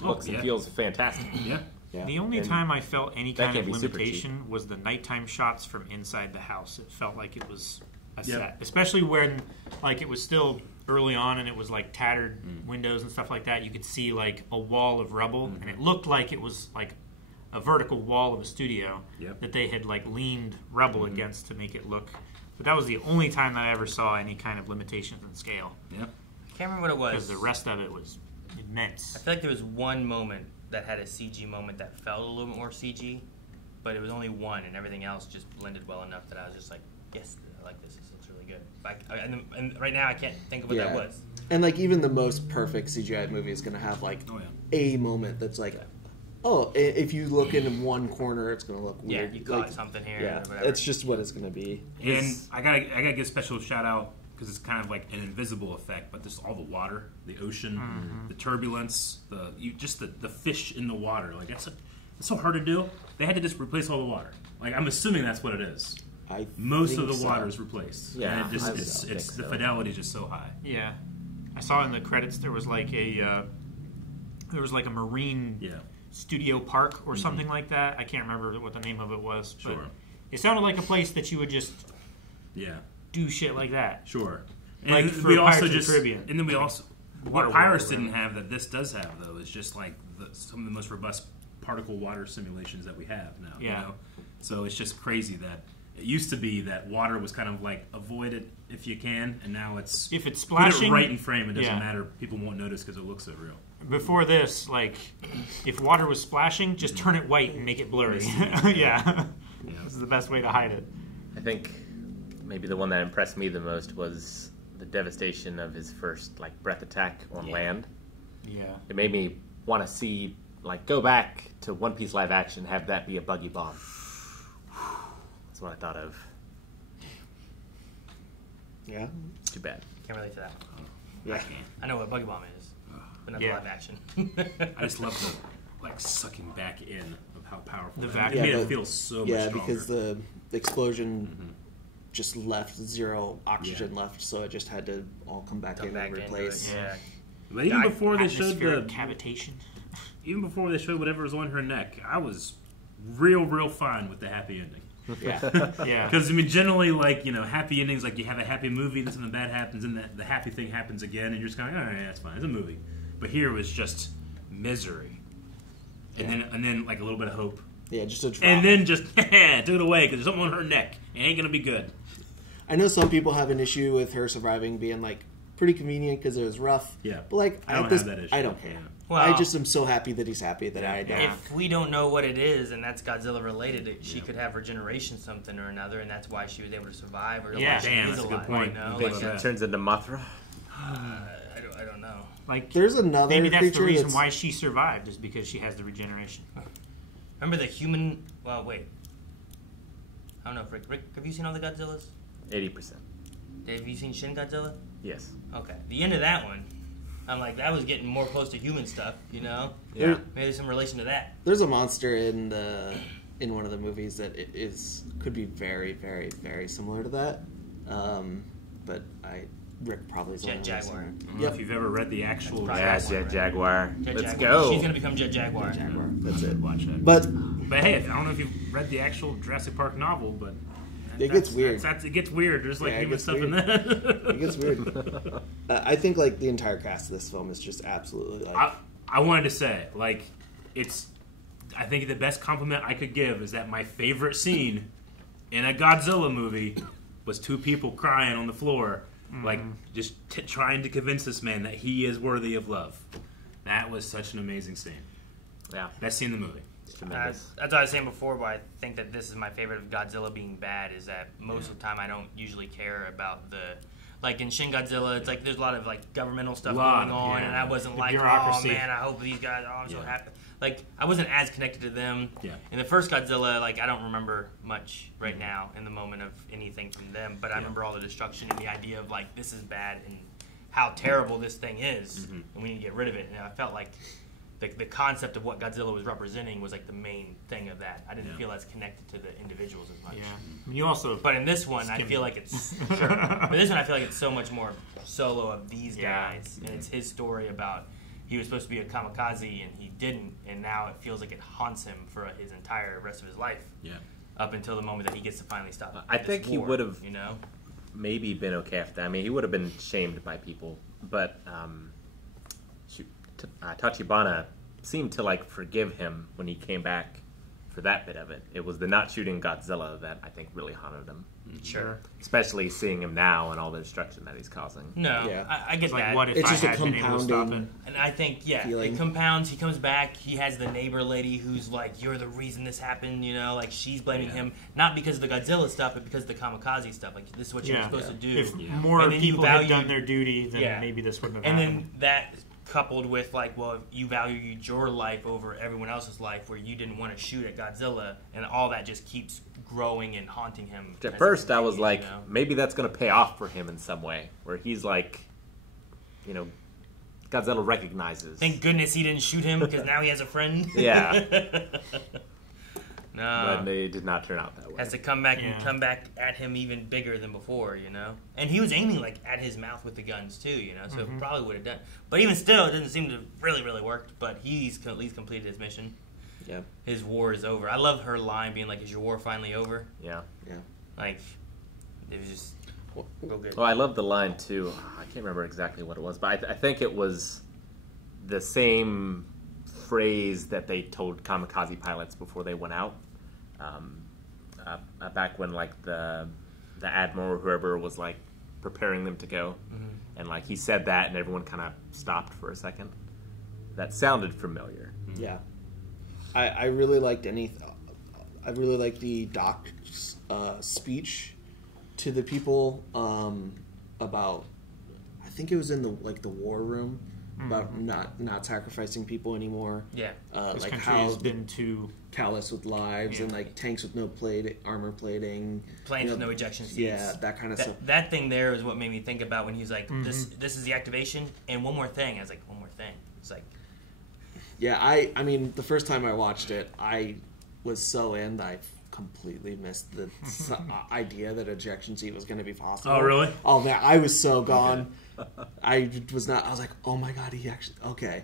looks and feels fantastic. Yeah. Yeah. The only time I felt any kind of limitation was the nighttime shots from inside the house. It felt like it was a set. Especially when like it was still early on and it was like tattered windows and stuff like that. You could see like a wall of rubble and it looked like it was like a vertical wall of a studio that they had like leaned rubble against to make it look. But that was the only time that I ever saw any kind of limitations in scale. Yep. I can't remember what it was. Because the rest of it was immense. I feel like there was one moment that had a CG moment that felt a little bit more CG, but it was only one, and everything else just blended well enough that I was just like, yes, I like this. This looks really good. And right now I can't think of what that was. And like even the most perfect CGI movie is going to have like a moment that's like, oh, if you look in one corner, it's going to look weird. Yeah, you caught something here. Yeah, or whatever. it's just what it's going to be. And I gotta give a special shout out because it's kind of like an invisible effect, but just all the water, the ocean, the turbulence, the fish in the water. Like it's so hard to do. They had to just replace all the water. Like I'm assuming that's what it is. Most of the water is replaced. Yeah, and the fidelity is just so high. Yeah, I saw in the credits there was like a marine. Yeah. Studio Park or something like that. I can't remember what the name of it was. But it sounded like a place that you would just do shit like that. Sure. Like and for we Pirates also of the just Caribbean. And then we also what Pirates didn't have that this does have though is just like some of the most robust particle water simulations that we have now. Yeah. You know? So it's just crazy that it used to be that water was kind of like avoid it if you can, and now it's if it's splashing put it right in frame. It doesn't matter. People won't notice because it looks so real. Before this, like, if water was splashing, just turn it white and make it blurry. Yeah. This is the best way to hide it. I think maybe the one that impressed me the most was the devastation of his first, like, breath attack on land. Yeah. It made me want to see, like, go back to One Piece live action, have that be a buggy bomb. That's what I thought of. Yeah. It's too bad. Can't relate to that. Yeah. I know what Buggy Bomb is, but not live action. I just love the sucking back in of how powerful the vacuum. It made it feel so much stronger. Yeah, because the explosion just left zero oxygen left, so it just had to all come back in and replace. Yeah. But even before they showed the cavitation, even before they showed whatever was on her neck, I was real fine with the happy ending. Yeah. Yeah. Because, I mean, generally, like, you know, happy endings, like, you have a happy movie, then something bad happens, and the happy thing happens again, and you're just kind of, all right, that's fine. It's a movie. But here it was just misery. And then, like, a little bit of hope, Yeah, just a drop. And then just took it away because there's something on her neck. It ain't going to be good. I know some people have an issue with her surviving being, like, pretty convenient because it was rough. Yeah. But, like, I don't have that issue. I don't care. Well, I just am so happy that he's happy that I don't. If we don't know what it is, and that's Godzilla related, she could have regeneration something or another, and that's why she was able to survive. Or Yeah, she damn, is that's a alive, good point. You know? Think Like, she turns into Mothra? I don't know. Like, there's another maybe that's the creature reason that's... why she survived, is because she has the regeneration. Remember the human... Well, wait. I don't know, Rick, have you seen all the Godzillas? 80%. Have you seen Shin Godzilla? Yes. Okay. The end of that one, I'm like, that was getting more close to human stuff, you know? Yeah. Maybe there's some relation to that. There's a monster in one of the movies that could be very, very, very similar to that. But Rick probably is Jet Jaguar. I don't know if you've ever read the actual... Yeah, Jet Jaguar. Jet Let's Jaguar. go. She's going to become Jet Jaguar. That's it. Watch that. But hey, I don't know if you've read the actual Jurassic Park novel, but... It gets weird. It gets weird. There's like human stuff in weird. that. It gets weird. I think like the entire cast of this film is just absolutely like. I wanted to say like it's. I think the best compliment I could give is that my favorite scene in a Godzilla movie was two people crying on the floor, like just trying to convince this man that he is worthy of love. That was such an amazing scene. Yeah. Best scene in the movie. That's what I was saying before, but I think that this is my favorite of Godzilla being bad, is that most of the time I don't usually care about the... Like in Shin Godzilla, it's like there's a lot of like governmental stuff going on, and I wasn't like, bureaucracy. oh man, I hope these guys, I'm so happy. Like, I wasn't as connected to them. Yeah. In the first Godzilla, like, I don't remember much right now in the moment of anything from them, but I remember all the destruction and the idea of like, this is bad and how terrible this thing is, and we need to get rid of it. And I felt like the concept of what Godzilla was representing was like the main thing of that. I didn't feel as connected to the individuals as much. Yeah, you also. But in this one, I feel like it's sure. But this one, I feel like it's so much more solo of these guys, and it's his story about he was supposed to be a kamikaze and he didn't, and now it feels like it haunts him for his entire rest of his life. Yeah. Up until the moment that he gets to finally stop. I think he would have, you know, maybe been okay after that. I mean, he would have been shamed by people, but Tachibana seemed to like forgive him when he came back for that bit of it. It was the not shooting Godzilla that I think really haunted him. Sure. Especially seeing him now and all the destruction that he's causing. No, I get that. Like, what if it's I just had been able to stop it? And I think, feeling. It compounds. He comes back. He has the neighbor lady who's like, you're the reason this happened, you know? Like, she's blaming him, not because of the Godzilla stuff, but because of the kamikaze stuff. Like, this is what you're supposed to do. If more people had done their duty, then maybe this wouldn't have happened. And then that coupled with, like, well, you value your life over everyone else's life where you didn't want to shoot at Godzilla, and all that just keeps growing and haunting him. At first, I was like, maybe that's going to pay off for him in some way, where he's like, you know, Godzilla recognizes. Thank goodness he didn't shoot him, because now he has a friend. Yeah. No. But it did not turn out that way. Has to come back and come back at him even bigger than before, you know? And he was aiming, like, at his mouth with the guns, too, you know? So it probably would have done. But even still, it doesn't seem to really worked. But he's at least completed his mission. Yeah. His war is over. I love her line being like, is your war finally over? Yeah. Yeah. Like, it was just go good. Well, I love the line, too. I can't remember exactly what it was, but I think it was the same phrase that they told kamikaze pilots before they went out. Back when, like, the admiral or whoever was, like, preparing them to go. And, like, he said that and everyone kind of stopped for a second. That sounded familiar. Yeah. I really liked I really liked the doc's speech to the people about, I think it was in the war room, about not sacrificing people anymore. Yeah. Like how has been too callous with lives and like tanks with no armor plating, planes with no ejection seats. Yeah, that kind of stuff. That thing there is what made me think about when he was like, this is the activation, and one more thing. I was like, one more thing. It's like, yeah, I mean, the first time I watched it, I was so in that I completely missed the idea that ejection seat was going to be possible. Oh, really? Oh, man, I was so gone. I was like, oh my god, he actually, okay.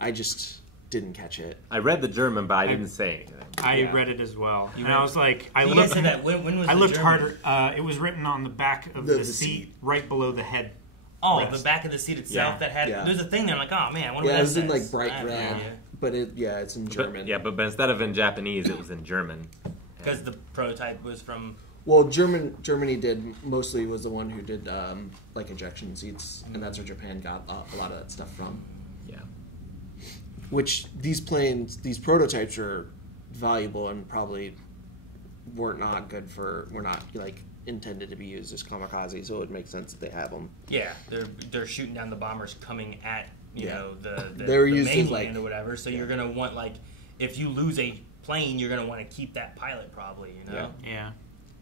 I just didn't catch it. I read the German, but I didn't say anything. I read it as well. And I was like, I you looked, guys said that. When was I the looked German? harder. It was written on the back of the seat, right below the head. Oh, rest. the back of the seat itself that had. Yeah. There's a thing there. I'm like, oh man, I wonder what it that was in says. like bright I have no red. idea. But it's in German. But instead of in Japanese, it was in German. Because the prototype was from... Well, Germany mostly was the one who did like ejection seats, and that's where Japan got a lot of that stuff from. Yeah. Which these prototypes are valuable and probably were not like intended to be used as kamikaze, so it would make sense that they have them. Yeah, they're shooting down the bombers coming at the mainland or whatever. So you're gonna want, like, if you lose a plane, you're gonna want to keep that pilot probably.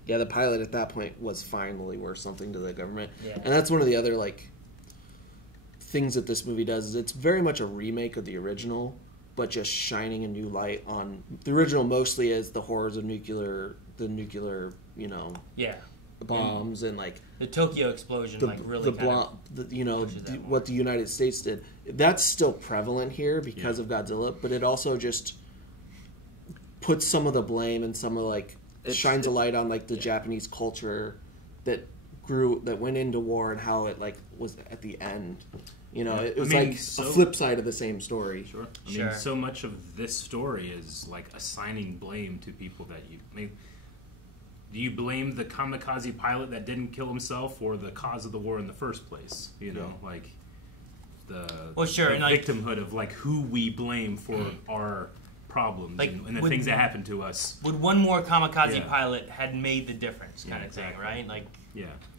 Yeah, the pilot at that point was finally worth something to the government. Yeah. And that's one of the other like things that this movie does is it's very much a remake of the original, but just shining a new light on the original mostly as the horrors of nuclear, bombs and like the Tokyo explosion, what the United States did. That's still prevalent here because of Godzilla, but it also just puts some of the blame and some of it shines a light on like the Japanese culture that went into war and how it was at the end. It was a flip side of the same story. Sure. I mean, so much of this story is like assigning blame to people that do you blame the kamikaze pilot that didn't kill himself or the cause of the war in the first place? The victimhood of like who we blame for our problems and the things that happen to us. Would one more kamikaze pilot had made the difference, kind of thing, right?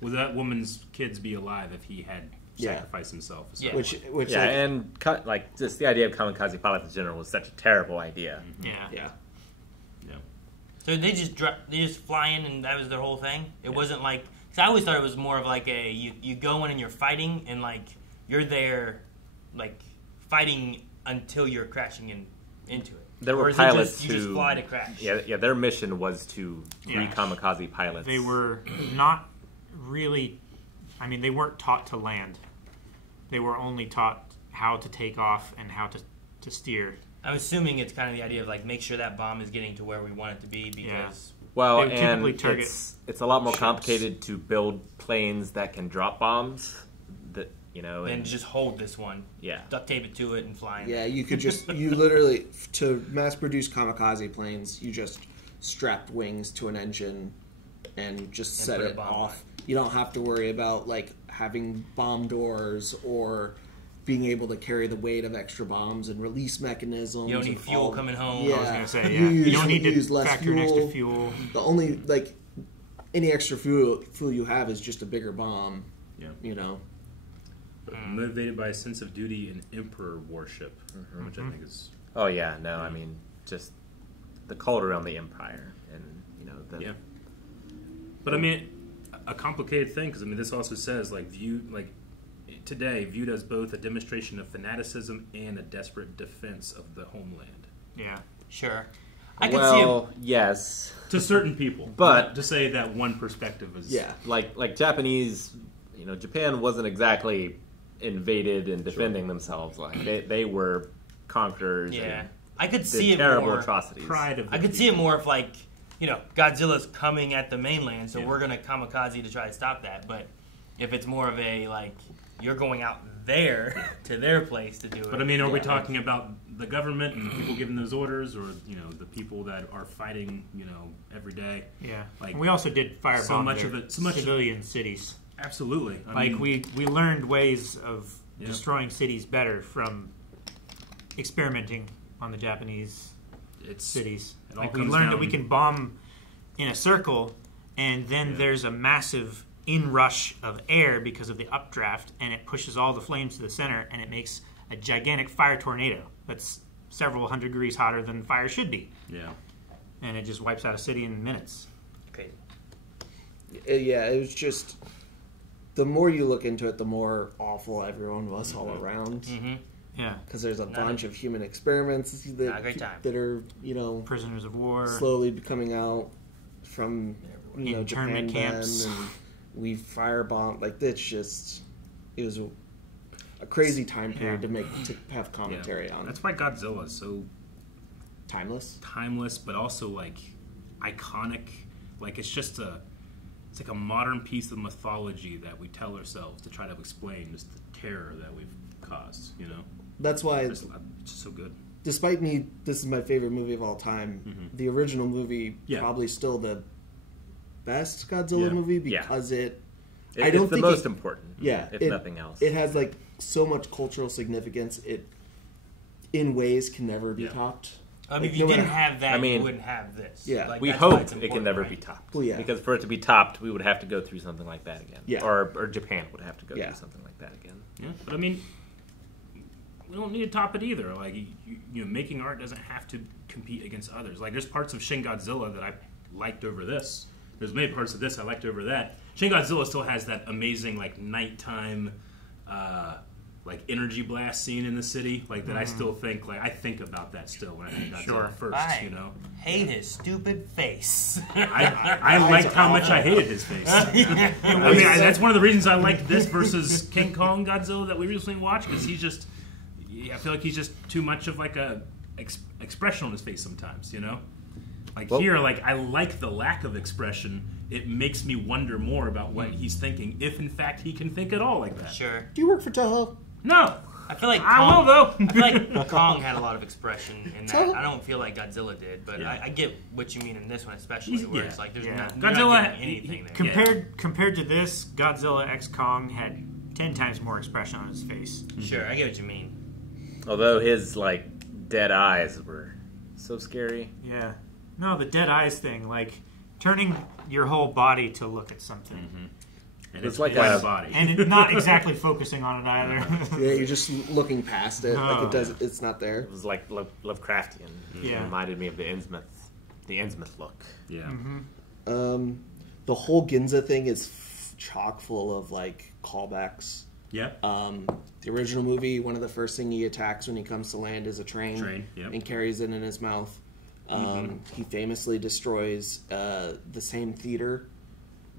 Would that woman's kids be alive if he had sacrificed himself? Yeah. And just the idea of kamikaze pilots in general was such a terrible idea. Mm-hmm. Yeah. So they just fly in and that was their whole thing? It wasn't like... Because I always thought it was more of like you go in and you're fighting and like you're there like fighting until you're crashing into it. There were pilots you just fly to crash. Yeah, their mission was to re-kamikaze pilots. They were not really... I mean, they weren't taught to land. They were only taught how to take off and how to steer. I'm assuming it's kind of the idea of like make sure that bomb is getting to where we want it to be because well, and it's a lot more complicated to build planes that can drop bombs. Then just hold this one. Yeah, duct tape it to it and fly. Yeah, you could you literally to mass produce kamikaze planes, you just strapped wings to an engine and just set it off. You don't have to worry about like having bomb doors or being able to carry the weight of extra bombs and release mechanisms. You don't need fuel coming home. Yeah. I was going to say, you don't need to factor in extra fuel. The only, any extra fuel you have is just a bigger bomb. Yeah. Motivated by a sense of duty and emperor worship, which I think is... Oh, yeah. No, I mean, just the cult around the empire. And, But, I mean, a complicated thing, because, I mean, this also says, today viewed as both a demonstration of fanaticism and a desperate defense of the homeland. Yeah, sure. Yes, to certain people, but to say that one perspective is like Japanese, Japan wasn't exactly invaded and defending themselves. Like they were conquerors. Yeah, and I could see it terrible more. Atrocities. I could see it more of like Godzilla's coming at the mainland, so we're gonna kamikaze to try to stop that. But if it's more of a like. You're going out there to their place to do it. But I mean, are we talking about the government and the people giving those orders, or the people that are fighting, every day? Yeah. We also did firebomb civilian cities. Absolutely. We learned ways of destroying cities better from experimenting on the Japanese cities. We learned that we can bomb in a circle, and then there's a massive inrush of air because of the updraft, and it pushes all the flames to the center, and it makes a gigantic fire tornado that's several hundred degrees hotter than fire should be. Yeah. And it just wipes out a city in minutes. Okay. Yeah, it was just... The more you look into it, the more awful everyone was all around. Mm-hmm. Yeah. Because there's a bunch of human experiments that are, prisoners of war. Slowly coming out from, Japan camps. And we firebombed. It was a crazy time period to have commentary on. That's why Godzilla is so timeless, but also iconic. It's like a modern piece of mythology that we tell ourselves to try to explain just the terror that we've caused. That's why it's just so good. despite me, this is my favorite movie of all time. The original movie probably still the best Godzilla movie because it's the most important. Yeah, if nothing else, it has like so much cultural significance. It, in ways, can never be topped. I mean, if you didn't have that, you wouldn't have this. Yeah, like, we hope it can never be topped. Well, because for it to be topped, we would have to go through something like that again. Yeah, or Japan would have to go through something like that again. Yeah, but I mean, we don't need to top it either. Like, you know, making art doesn't have to compete against others. Like, there's parts of Shin Godzilla that I liked over this. There's many parts of this I liked over that. Shin Godzilla still has that amazing, like, nighttime, like, energy blast scene in the city. Like, that I still think, like, I think about that still when I think Godzilla first, you know? Hate his stupid face. I liked how much I hated his face. I mean, that's one of the reasons I liked this versus King Kong Godzilla that we recently watched, because he's just, I feel like he's just too much of, like, a expression on his face sometimes, you know? Like, here, like, I like the lack of expression. It makes me wonder more about what he's thinking, if in fact he can think at all like that. Sure. Do you work for Toho? No. I feel like I will, though. I feel like Kong had a lot of expression in that. I don't feel like Godzilla did, but I get what you mean in this one, especially where it's like there's not Godzilla anything there. Compared to this, Godzilla X Kong had 10 times more expression on his face. Sure, I get what you mean. Although his like dead eyes were so scary. Yeah. No, the dead eyes thing, like turning your whole body to look at something. And it's like a body, and not exactly focusing on it either. Yeah, you're just looking past it. Like it does. It's not there. It was like Lovecraftian. It reminded me of the Innsmouth look. Yeah. The whole Ginza thing is chock full of like callbacks. Yeah. The original movie, one of the first thing he attacks when he comes to land is a train and carries it in his mouth. He famously destroys the same theater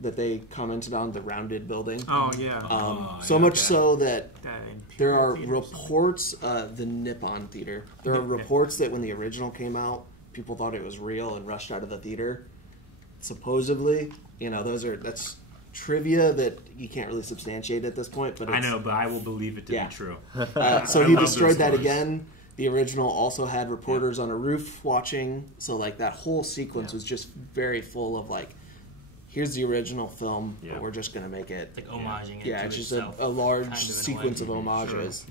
that they commented on, the rounded building. Oh, yeah. So much so that there are reports, the Nippon Theater, there are reports that when the original came out, people thought it was real and rushed out of the theater. Supposedly, you know, that's trivia that you can't really substantiate at this point. But I know, but I will believe it to be true. So he destroyed that again. The original also had reporters on a roof watching, so like that whole sequence was just very full of like, here's the original film, but we're just going to make it... Like homaging it to it's just a large kind of sequence of homages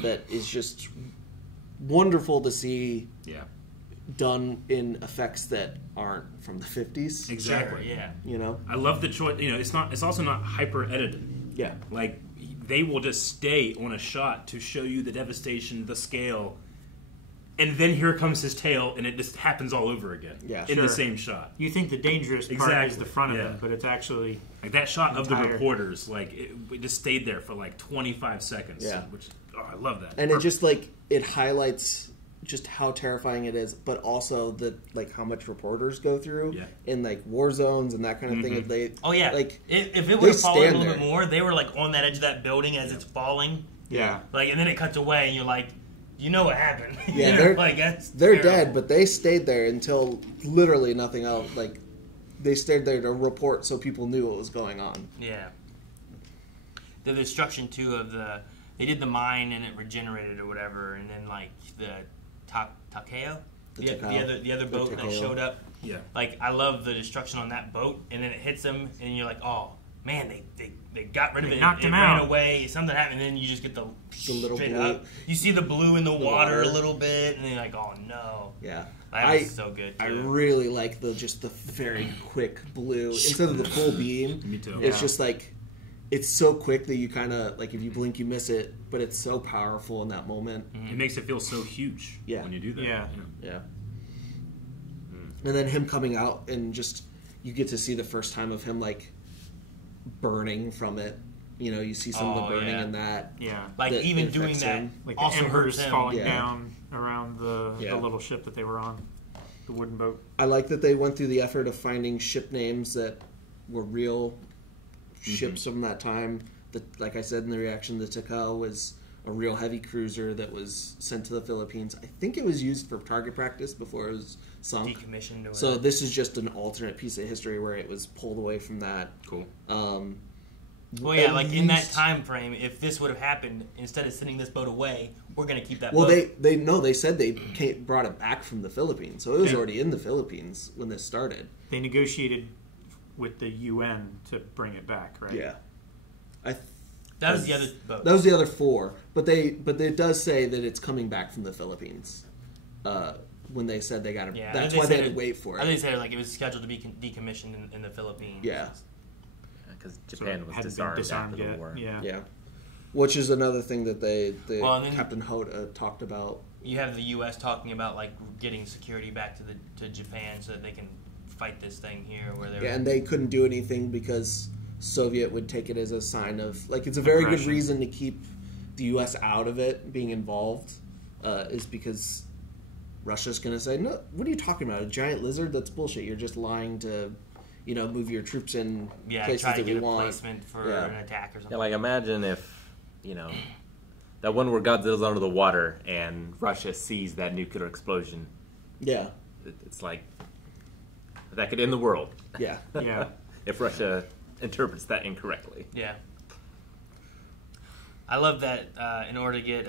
that is just wonderful to see done in effects that aren't from the 50s. Exactly. Sure, yeah. You know? I love the choice. You know, it's also not hyper-edited. Yeah. Like, they will just stay on a shot to show you the devastation, the scale, and then here comes his tail, and it just happens all over again in the same shot. You think the dangerous part is the front of him, but it's actually like that shot of the reporters. Like it just stayed there for like 25 seconds. Yeah, which I love that. And it just like it highlights just how terrifying it is, but also the like how much reporters go through in like war zones and that kind of thing. If they like if it would have followed a little bit more, they were like on that edge of that building as it's falling. Yeah, like and then it cuts away, and you're like. You know what happened. Yeah, they're dead, but they stayed there until literally nothing else. Like, they stayed there to report so people knew what was going on. Yeah. The destruction, too, of they did the mine and it regenerated or whatever, and then, like, the Takeo? The other boat that showed up. Yeah. Like, I love the destruction on that boat, and then it hits them, and you're like, oh, man, they got rid of it. Knocked him ran out. Away. Something happened, and then you just get the little straight blue. up. You see the blue in the water a little bit, and then you're like, oh no. Yeah. That was so good, too. I really like the very quick blue. Instead of the full beam, Me too. It's just like, it's so quick that you kind of, like, if you blink, you miss it, but it's so powerful in that moment. It makes it feel so huge when you do that. Yeah. And then him coming out and just, you get to see the first time of him, like, burning from it. You know, you see some of the burning in that. Yeah. Like, that even doing that like also the embers hurts him. falling down around the little ship that they were on, the wooden boat. I like that they went through the effort of finding ship names that were real ships from that time. Like I said in the reaction, the Takao was a real heavy cruiser that was sent to the Philippines. I think it was used for target practice before it was sunk. Decommissioned. So this is just an alternate piece of history where it was pulled away from that. Cool. Well, yeah, like in that time frame, if this would have happened, instead of sending this boat away, we're going to keep that boat. Well, they said they brought it back from the Philippines, so it was already in the Philippines when this started. They negotiated with the UN to bring it back, right? Yeah. That was the other boat. That was the other 4, but it does say that it's coming back from the Philippines. When they said they got it, that's why they had to wait for it. I think they said like it was scheduled to be decommissioned in the Philippines. Yeah. Because Japan was disarmed after the war. Yeah. Which is another thing that Captain Hoda talked about. You have the U.S. talking about like getting security back to Japan so that they can fight this thing here. And they couldn't do anything because Soviet would take it as a sign of like it's a very good reason to keep the U.S. out of it being involved is because Russia's going to say, no, what are you talking about? A giant lizard? That's bullshit. You're just lying to, move your troops in places try to that get we want. Placement for an attack or something. Yeah, like imagine if, that one where Godzilla's under the water and Russia sees that nuclear explosion. Yeah. It's like, that could end the world. Yeah. Yeah. If Russia interprets that incorrectly. Yeah. I love that in order to get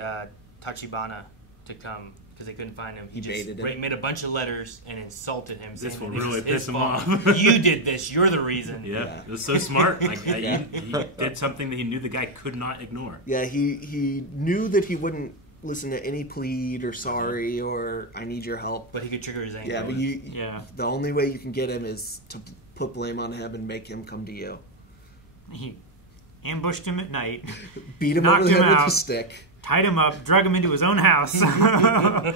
Tachibana to come, because they couldn't find him, he just made a bunch of letters and insulted him. This will really piss him off. You did this. You're the reason. Yeah. It was so smart. Like, he did something that he knew the guy could not ignore. Yeah, he knew that he wouldn't listen to any plead or sorry or I need your help. But he could trigger his anger. Yeah, but the only way you can get him is to put blame on him and make him come to you. He ambushed him at night. Beat him over the head with a stick. Tied him up, drug him into his own house. I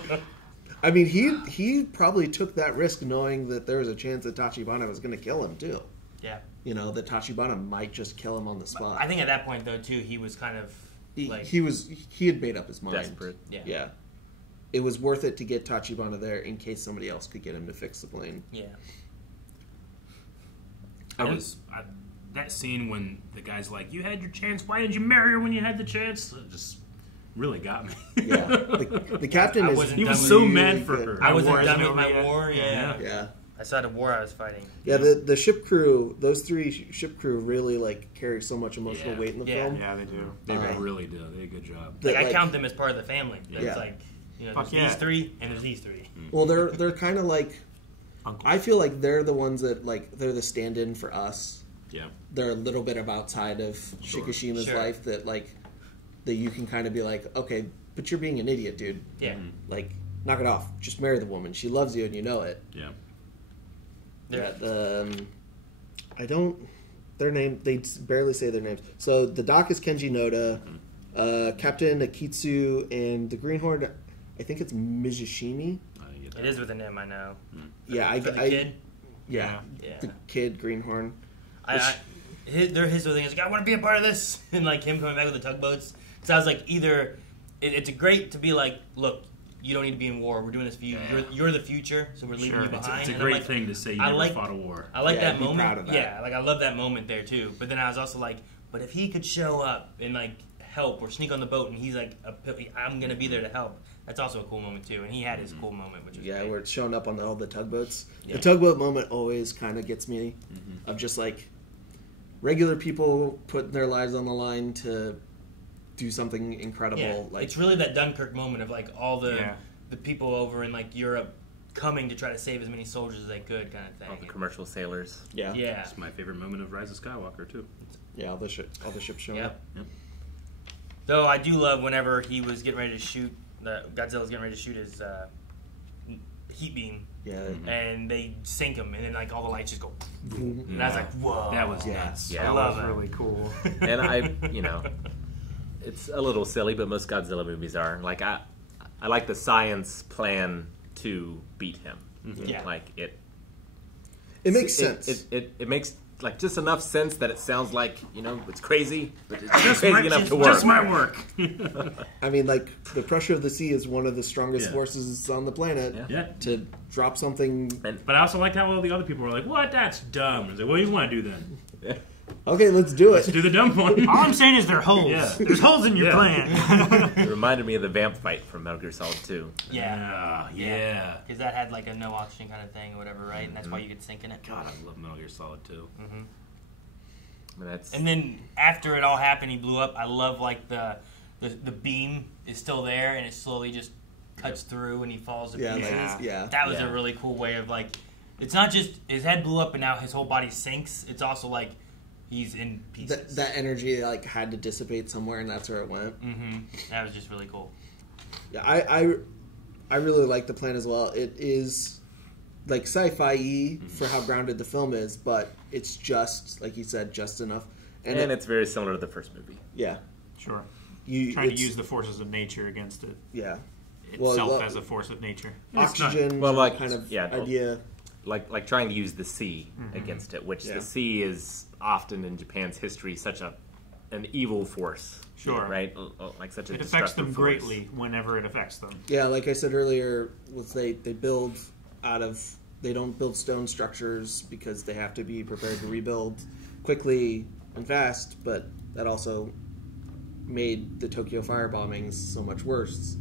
mean, he probably took that risk knowing that there was a chance that Tachibana was going to kill him, too. Yeah. That Tachibana might just kill him on the spot. I think at that point, though, too, he was kind of like... He had made up his mind. Desperate. Yeah. It was worth it to get Tachibana there in case somebody else could get him to fix the plane. Yeah. That scene when the guy's like, you had your chance, why didn't you marry her when you had the chance? It just really got me. Yeah. The captain he was so mad for her. I wasn't done with my war. Yeah. I saw the war I was fighting. Yeah, the ship crew, those 3 ship crew really carry so much emotional weight in the film. Yeah, they do. They really do. They did a good job. I count them as part of the family. It's like, there's these 3 and there's these 3. Well, they're kind of like, I feel like they're the ones that they're the stand-in for us. Yeah. They're a little bit of outside of Shikishima's life that that you can kind of be like, okay, but you're being an idiot, dude. Yeah. Knock it off. Just marry the woman. She loves you and you know it. Yeah. Yeah. They barely say their names. So the doc is Kenji Noda, Captain Akitsu, and the Greenhorn, I think it's Mizushimi. It is with an M, I know. Yeah, the kid? Yeah. The kid, Greenhorn. His whole thing is, I want to be a part of this. And him coming back with the tugboats. So I was like, either it's great to be like, look, you don't need to be in war. We're doing this for you. Yeah. You're the future, so we're leaving you behind. It's a great thing to say you never fought a war. I like that moment. Proud of that. Yeah, I love that moment there too. But then I was also like, but if he could show up and help or sneak on the boat and he's like, I'm gonna be there to help. That's also a cool moment too. And he had his cool moment, which was great. Where it's showing up on all the tugboats. Yeah. The tugboat moment always kind of gets me. Of just regular people putting their lives on the line to do something incredible. Yeah. It's really that Dunkirk moment of all the people over in Europe coming to try to save as many soldiers as they could, kind of thing. All the commercial sailors. Yeah. It's my favorite moment of Rise of Skywalker too. Yeah, all the ships showing up. Yep. Though I do love whenever he was getting ready to shoot, Godzilla's getting ready to shoot his heat beam. Yeah. And they sink him, and then all the lights just go. And I was like, whoa. That was nuts. Yeah, I love that was really cool. And it's a little silly, but most Godzilla movies are. I like the science plan to beat him. Yeah. It makes sense. It makes just enough sense that it sounds like it's crazy, but it's just crazy enough to work. Just my work. I mean, the pressure of the sea is one of the strongest forces on the planet. Yeah. To drop something. But I also liked how all the other people were like, "What? That's dumb." I was like, "What do you want to do then?" Yeah. Okay, let's do it. Let's do the dumb one. All I'm saying is there are holes. Yeah. There's holes in your plan. It reminded me of the vamp fight from Metal Gear Solid 2. Yeah. Because that had a no oxygen kind of thing or whatever, right? And that's why you could sink in it. God, I love Metal Gear Solid 2. And then after it all happened, he blew up. I love like the beam is still there and it slowly just cuts through and he falls to pieces. That was a really cool way of like, it's not just his head blew up and now his whole body sinks. It's also like he's in pieces. That energy like had to dissipate somewhere, and that's where it went. That was just really cool. Yeah, I really like the plan as well. It is like sci-fi-y for how grounded the film is, but it's just like you said, just enough. And it's very similar to the first movie. Yeah, sure. Trying to use the forces of nature against it. Yeah, itself as a force of nature. Oxygen, kind of idea. Like trying to use the sea against it, which the sea is often in Japan's history such an evil force. Sure. Right? Like such a it affects them greatly whenever it affects them. Yeah, like I said earlier, they build they don't build stone structures because they have to be prepared to rebuild quickly and fast, but that also made the Tokyo fire bombings so much worse.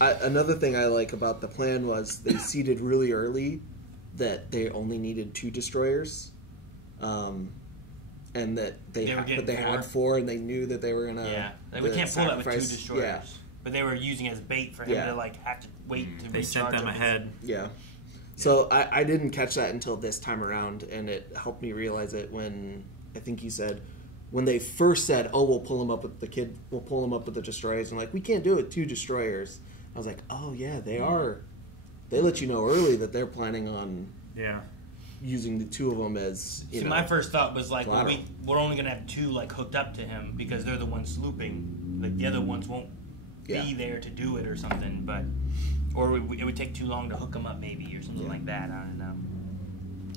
Another thing I like about the plan was they seeded really early that they only needed 2 destroyers, and that they had 4, and they knew that they were gonna. We can't pull that with 2 destroyers, but they were using it as bait for him to like have to wait to. They sent them ahead. Yeah. So I didn't catch that until this time around, and it helped me realize it when I think you said. When they first said, "Oh, we'll pull him up with the destroyers," and like we can't do it 2 destroyers. I was like, "Oh yeah, they are." They let you know early that they're planning on using the 2 of them as. My first thought was like, well, we're only gonna have 2 like hooked up to him because they're the ones slooping. Like the other ones won't be there to do it or something, or it would take too long to hook them up maybe or something like that. I don't know.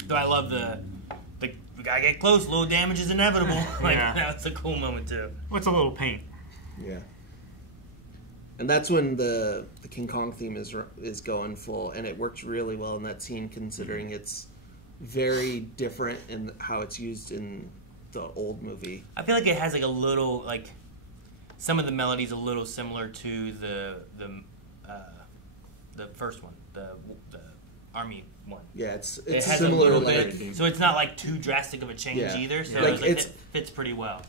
So I love we gotta get close. Little damage is inevitable. That's a cool moment too. What's a little paint? Yeah. And that's when the King Kong theme is going full, and it works really well in that scene, considering it's very different in how it's used in the old movie. I feel like it has like a little like some of the melodies a little similar to the first one, the Army one. Yeah, it has similar. A little bit, so it's not like too drastic of a change either. So it fits pretty well.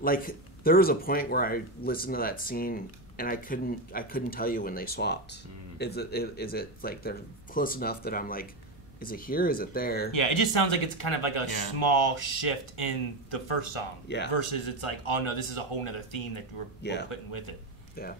Like there was a point where I listened to that scene and I couldn't tell you when they swapped. Is it like they're close enough that I'm like, is it here? Is it there? Yeah, it just sounds like it's kind of like a small shift in the first song. Yeah. Versus it's like, oh no, this is a whole nother theme that we're putting with it. Yeah.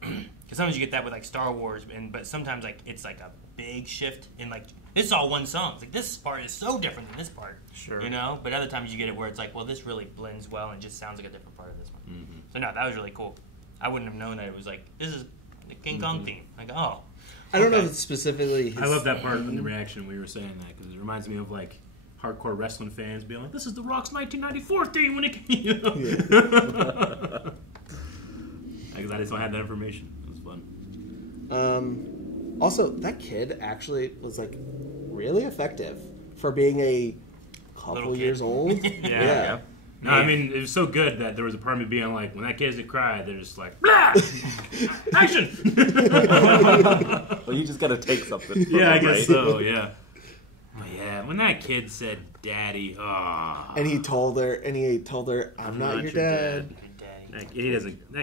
Because sometimes you get that with like Star Wars, but sometimes like it's like a big shift in like this is all one song. It's like this part is so different than this part. Sure. You know, but other times you get it where it's like, well, this really blends well and just sounds like a different part of this one. So no, that was really cool. I wouldn't have known that it was like this is the King Kong theme. Like I don't know if it's specifically. I love that part in the reaction when you were saying that because it reminds me of like hardcore wrestling fans being like, "This is The Rock's 1994 theme when it came." Because I just had that information. It was fun. Also, that kid actually was like really effective for being a couple years old. Yeah. No, I mean, it was so good that there was a part of me being like, when that kid's cry, they're just like, blah! Action! Well, you just gotta take something. Yeah, I guess so, yeah. But yeah, when that kid said, "Daddy," and he told her, "I'm not your dad." That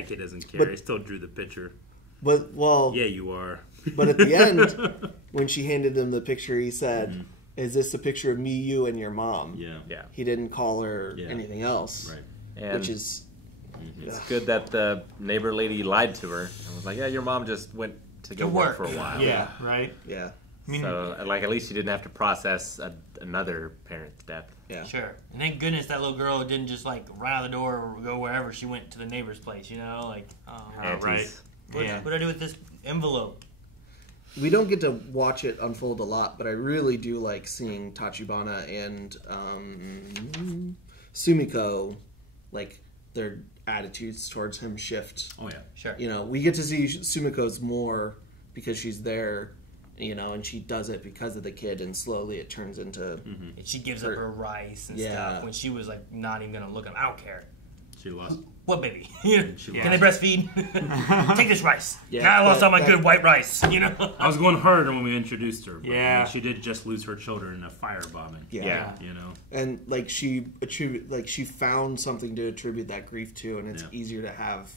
kid doesn't care. He still drew the picture. But yeah, you are. But at the end, when she handed him the picture, he said, "Is this a picture of me, you, and your mom?" Yeah. He didn't call her anything else, right? And which is it's good that the neighbor lady lied to her and was like, "Yeah, your mom just went to go work for a while." Yeah, right. Yeah. I mean, so, like, at least she didn't have to process another parent's death. Yeah. Sure. And thank goodness that little girl didn't just, like, run out the door or go wherever. She went to the neighbor's place, you know? Like, right. What do I do with this envelope? We don't get to watch it unfold a lot, but I really do like seeing Tachibana and Sumiko, like, their attitudes towards him shift. Oh, yeah. Sure. You know, we get to see Sumiko's more because she's there, you know, and she does it because of the kid, and slowly it turns into... And she gives up her rice and stuff when she was, like, not even going to look at him. I don't care. She lost. What baby? Can they breastfeed? Take this rice. Yeah, now I lost all my good white rice. I was going harder when we introduced her. But Yeah. she did just lose her children in a firebombing. Yeah. You know. And like she found something to attribute that grief to, and it's easier to have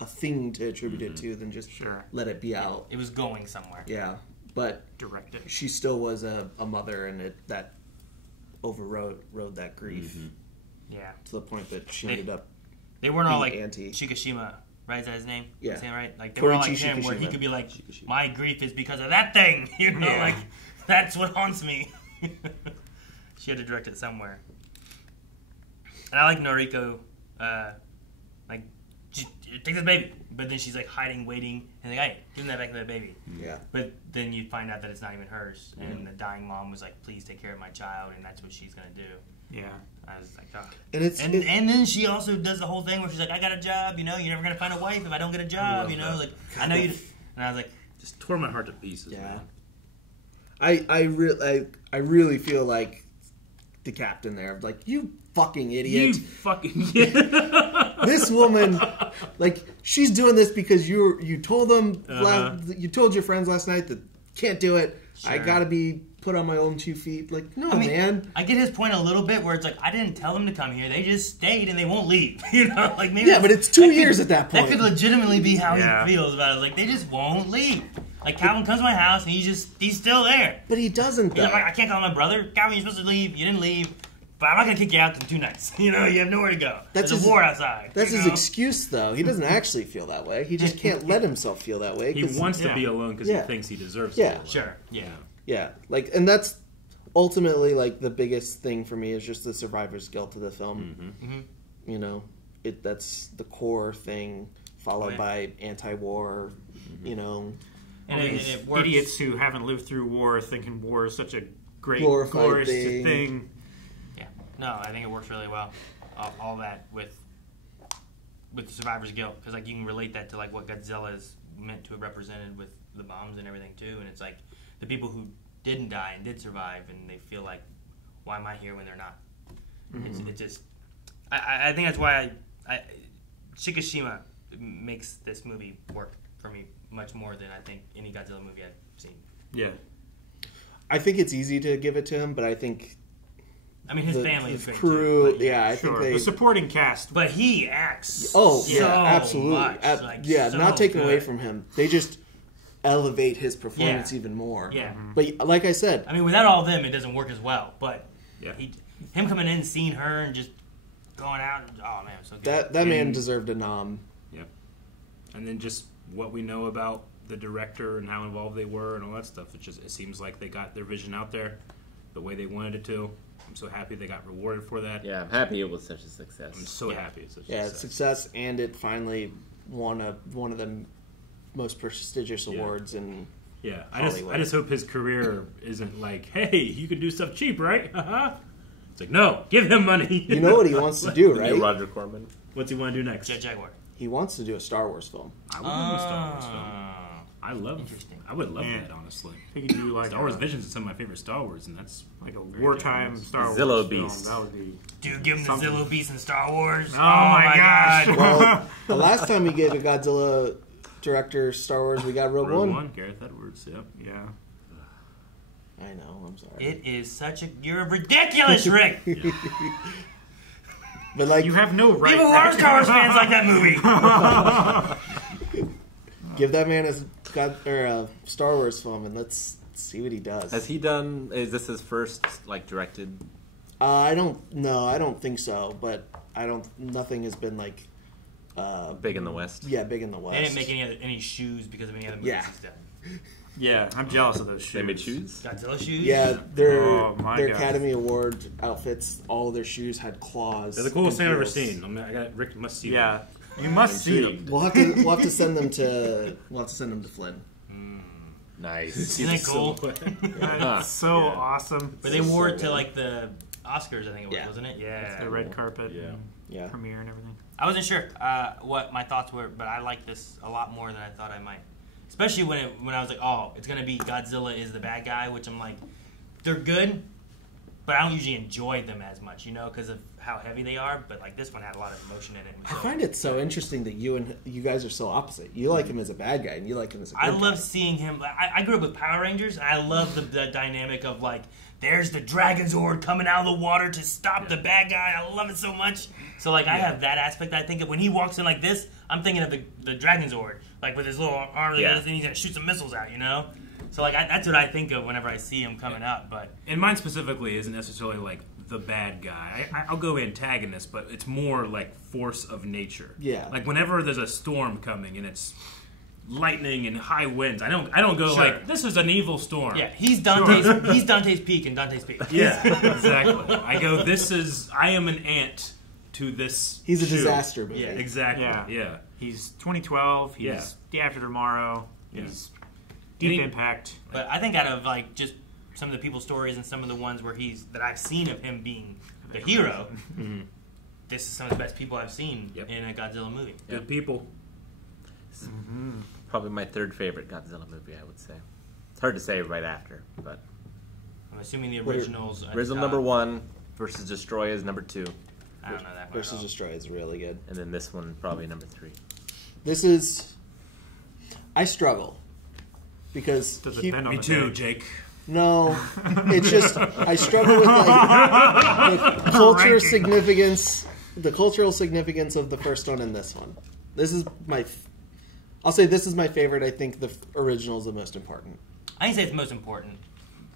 a thing to attribute it to than just let it be out. It was going somewhere. Yeah, but Directed. she still was a mother, and that overrode that grief Yeah. to the point that she ended up. They weren't all like Auntie. Shikishima, right? Is that his name? Yeah. Is that right? Like they were all like him, where he could be like, my grief is because of that thing. Like that's what haunts me. She had to direct it somewhere. And I like Noriko, like take this baby, but then she's like hiding, waiting, and like, hey, give that back to that baby. Yeah. But then you find out that it's not even hers, and the dying mom was like, please take care of my child, and that's what she's gonna do. Yeah. I was like, oh. And then she also does the whole thing where she's like, I got a job, you're never gonna find a wife if I don't get a job, like I know you. And I was like, just tore my heart to pieces. Yeah. Man. I really feel like the captain there, like, you fucking idiot. You fucking This woman, like, she's doing this because you told them you told your friends last night that can't do it. Sure. I gotta be put on my own 2 feet. Like, no, man. I get his point a little bit where it's like, I didn't tell them to come here. They just stayed and they won't leave. Like maybe. Yeah, but it's 2 years at that point. That could legitimately be how he feels about it. Like they just won't leave. Like Calvin comes to my house and he's still there. But he doesn't. He's like, I can't call my brother. Calvin, you're supposed to leave. You didn't leave. But I'm not gonna kick you out in 2 nights. You have nowhere to go. There's a war outside. That's his excuse, though. He doesn't actually feel that way. He just can't let himself feel that way. He wants to be alone because he thinks he deserves to be alone. Sure. Yeah. Like, and that's ultimately like the biggest thing for me is just the survivor's guilt of the film. That's the core thing, followed by anti-war. And it works. Idiots who haven't lived through war thinking war is such a great glorified thing. Yeah. No, I think it works really well. All that with the survivor's guilt, because like you can relate that to like what Godzilla is meant to have represented with the bombs and everything too, and it's like the people who didn't die and did survive, and they feel like, why am I here when they're not? It's just, I think that's why Shikishima makes this movie work for me much more than I think any Godzilla movie I've seen. Yeah. I think it's easy to give it to him, but I think his family is great crew. Too, I sure. think the supporting cast. But he acts. Oh yeah, absolutely. Much, so not taken good. away from him. They just elevate his performance even more. Yeah. But like I said, without all of them, it doesn't work as well. But him coming in, seeing her, and just going out. Oh man, so good. That man deserved a nom. Yep. And then just what we know about the director and how involved they were and all that stuff. It seems like they got their vision out there the way they wanted it to. I'm so happy they got rewarded for that. Yeah, I'm happy it was such a success. I'm so happy it's such a success. Success, and it finally won one of the most prestigious awards in Hollywood. I just hope his career isn't like, hey, you can do stuff cheap, right? It's like, no, give him money. You know what he wants to do, right? Roger Corman. What's he want to do next? Jet Jaguar. He wants to do a Star Wars film. I would love a Star Wars film. I would love that, honestly. He could do like Star Wars Visions is some of my favorite Star Wars, and that's like a wartime Star Wars Zillow film. Beast. That would be dude, give him the Zillow Beast in Star Wars. Oh my gosh! Well, the last time we gave a Godzilla director Star Wars, we got Rogue One. Gareth Edwards. Yeah. I know. I'm sorry. It is you're ridiculous, Rick. But like, you have no right. People who are Star Wars fans like that movie. Give that man a Star Wars film, and let's see what he does. Has he done? Is this his first directed? I don't know. I don't think so. But nothing has been like big in the West. Yeah, big in the West. They didn't make any shoes because of any other movies he's done. Yeah, I'm jealous of those shoes. They made shoes? Godzilla shoes? Yeah, their Academy Award outfits, all of their shoes had claws. They're the coolest thing I've ever seen. Rick must see them. Yeah, you must see them. We'll have to send them to Flynn. Nice. Isn't that cool? That's so awesome. But they wore it to like the Oscars, I think it was, wasn't it? Yeah. The red carpet. Yeah. Premiere and everything. I wasn't sure what my thoughts were, but I like this a lot more than I thought I might. Especially when I was like, oh, it's going to be Godzilla is the bad guy, which I'm like, they're good, but I don't usually enjoy them as much, you know, because of how heavy they are. But like this one had a lot of emotion in it. So. I find it so interesting that you guys are so opposite. You like him as a bad guy, and you like him as a good guy. I love seeing him. I grew up with Power Rangers, and I love the dynamic of like, there's the Dragon Zord coming out of the water to stop the bad guy. I love it so much. So like I have that aspect. I think of when he walks in like this, I'm thinking of the Dragon Zord, like with his little arm, and he's gonna shoot some missiles out, you know. So like that's what I think of whenever I see him coming up. But and mine specifically isn't necessarily like the bad guy. I'll go antagonist, but it's more like force of nature. Yeah. Like whenever there's a storm coming and it's lightning and high winds, I don't go like, this is an evil storm. Yeah, he's Dante's Peak in Dante's Peak. Yeah, exactly. I go, I am an ant to this. He's a disaster movie. Yeah, exactly. Yeah. He's 2012. He's Day After Tomorrow. He's Deep Impact. But I think out of like just some of the people's stories and some of the ones where that I've seen of him being the hero, this is some of the best people I've seen in a Godzilla movie. Good people. Probably my third favorite Godzilla movie, I would say. It's hard to say right after, but I'm assuming the originals. Original number 1 versus Destroy is number 2. I don't know that one. Versus Destroy is really good. And then this one probably number 3. This is. I struggle because me too, Jake. No, it's just I struggle with like the cultural significance, of the first one and this one. This is I'll say this is my favorite. I think the original is the most important. I can say it's most important.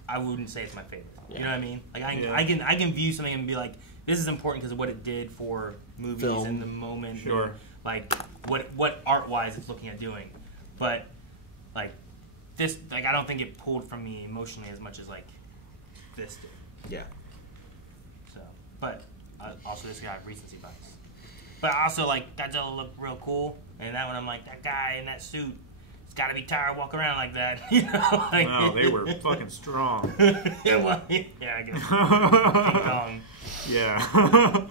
I wouldn't say it's my favorite. You know what I mean? Like I can view something and be like, this is important because of what it did for movies in the moment. Sure. Or, like what art wise it's looking at doing, but like this, like I don't think it pulled from me emotionally as much as like this did. Yeah. So, but also this got recency bias. But also like Godzilla looked real cool, and that one I'm like, that guy in that suit, it's got to be tired walking around like that, you know? Like, no, they were fucking strong. Well, yeah, I guess. King Kong. Yeah.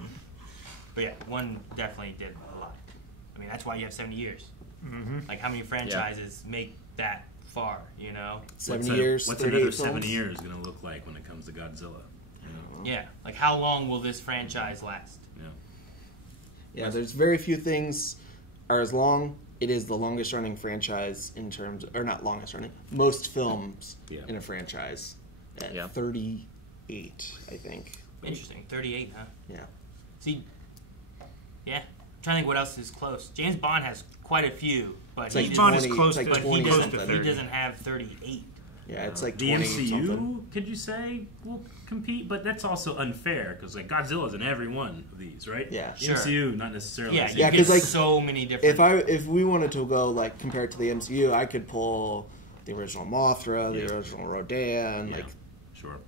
But yeah, one definitely did a lot. I mean, that's why you have 70 years. Like, how many franchises make that far, you know? 70 years. What's another 7 years going to look like when it comes to Godzilla? You know? Yeah, like how long will this franchise last? Yeah, there's very few things are as long. It is the longest running franchise in terms, or not longest running, most films in a franchise at 38, I think. Interesting, 38, huh? Yeah. See, I'm trying to think what else is close. James Bond has quite a few, but James Bond is close to 20 he something. doesn't have 38. Yeah, it's like the 20 MCU. something. Could you say will compete? But that's also unfair because like Godzilla's in every one of these, right? Yeah, the MCU not necessarily. Yeah, because like so many different. If we wanted to go like compared to the MCU, I could pull the original Mothra, the original Rodan, like. Sure.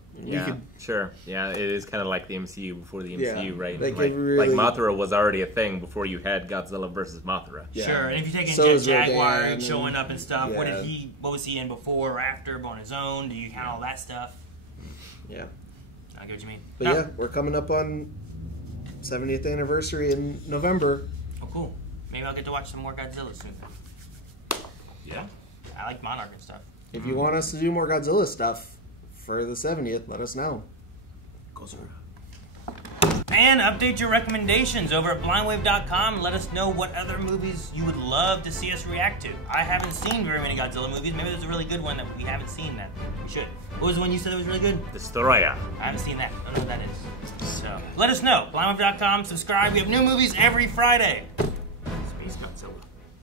Sure. Yeah, it is kind of like the MCU before the MCU, right? Like Mothra was already a thing before you had Godzilla versus Mothra. Yeah. Sure, and if you take in Jaguar and showing up and stuff, what was he in before or after, on his own? Do you count all that stuff? Yeah. I get what you mean. But we're coming up on 70th anniversary in November. Oh, cool. Maybe I'll get to watch some more Godzilla soon. Yeah. I like Monarch and stuff. If you want us to do more Godzilla stuff for the 70th, let us know. Godzilla. And update your recommendations over at blindwave.com and let us know what other movies you would love to see us react to. I haven't seen very many Godzilla movies. Maybe there's a really good one that we haven't seen that we should. What was the one you said that was really good? Destroyer. I haven't seen that. I don't know what that is. So let us know. blindwave.com, subscribe. We have new movies every Friday.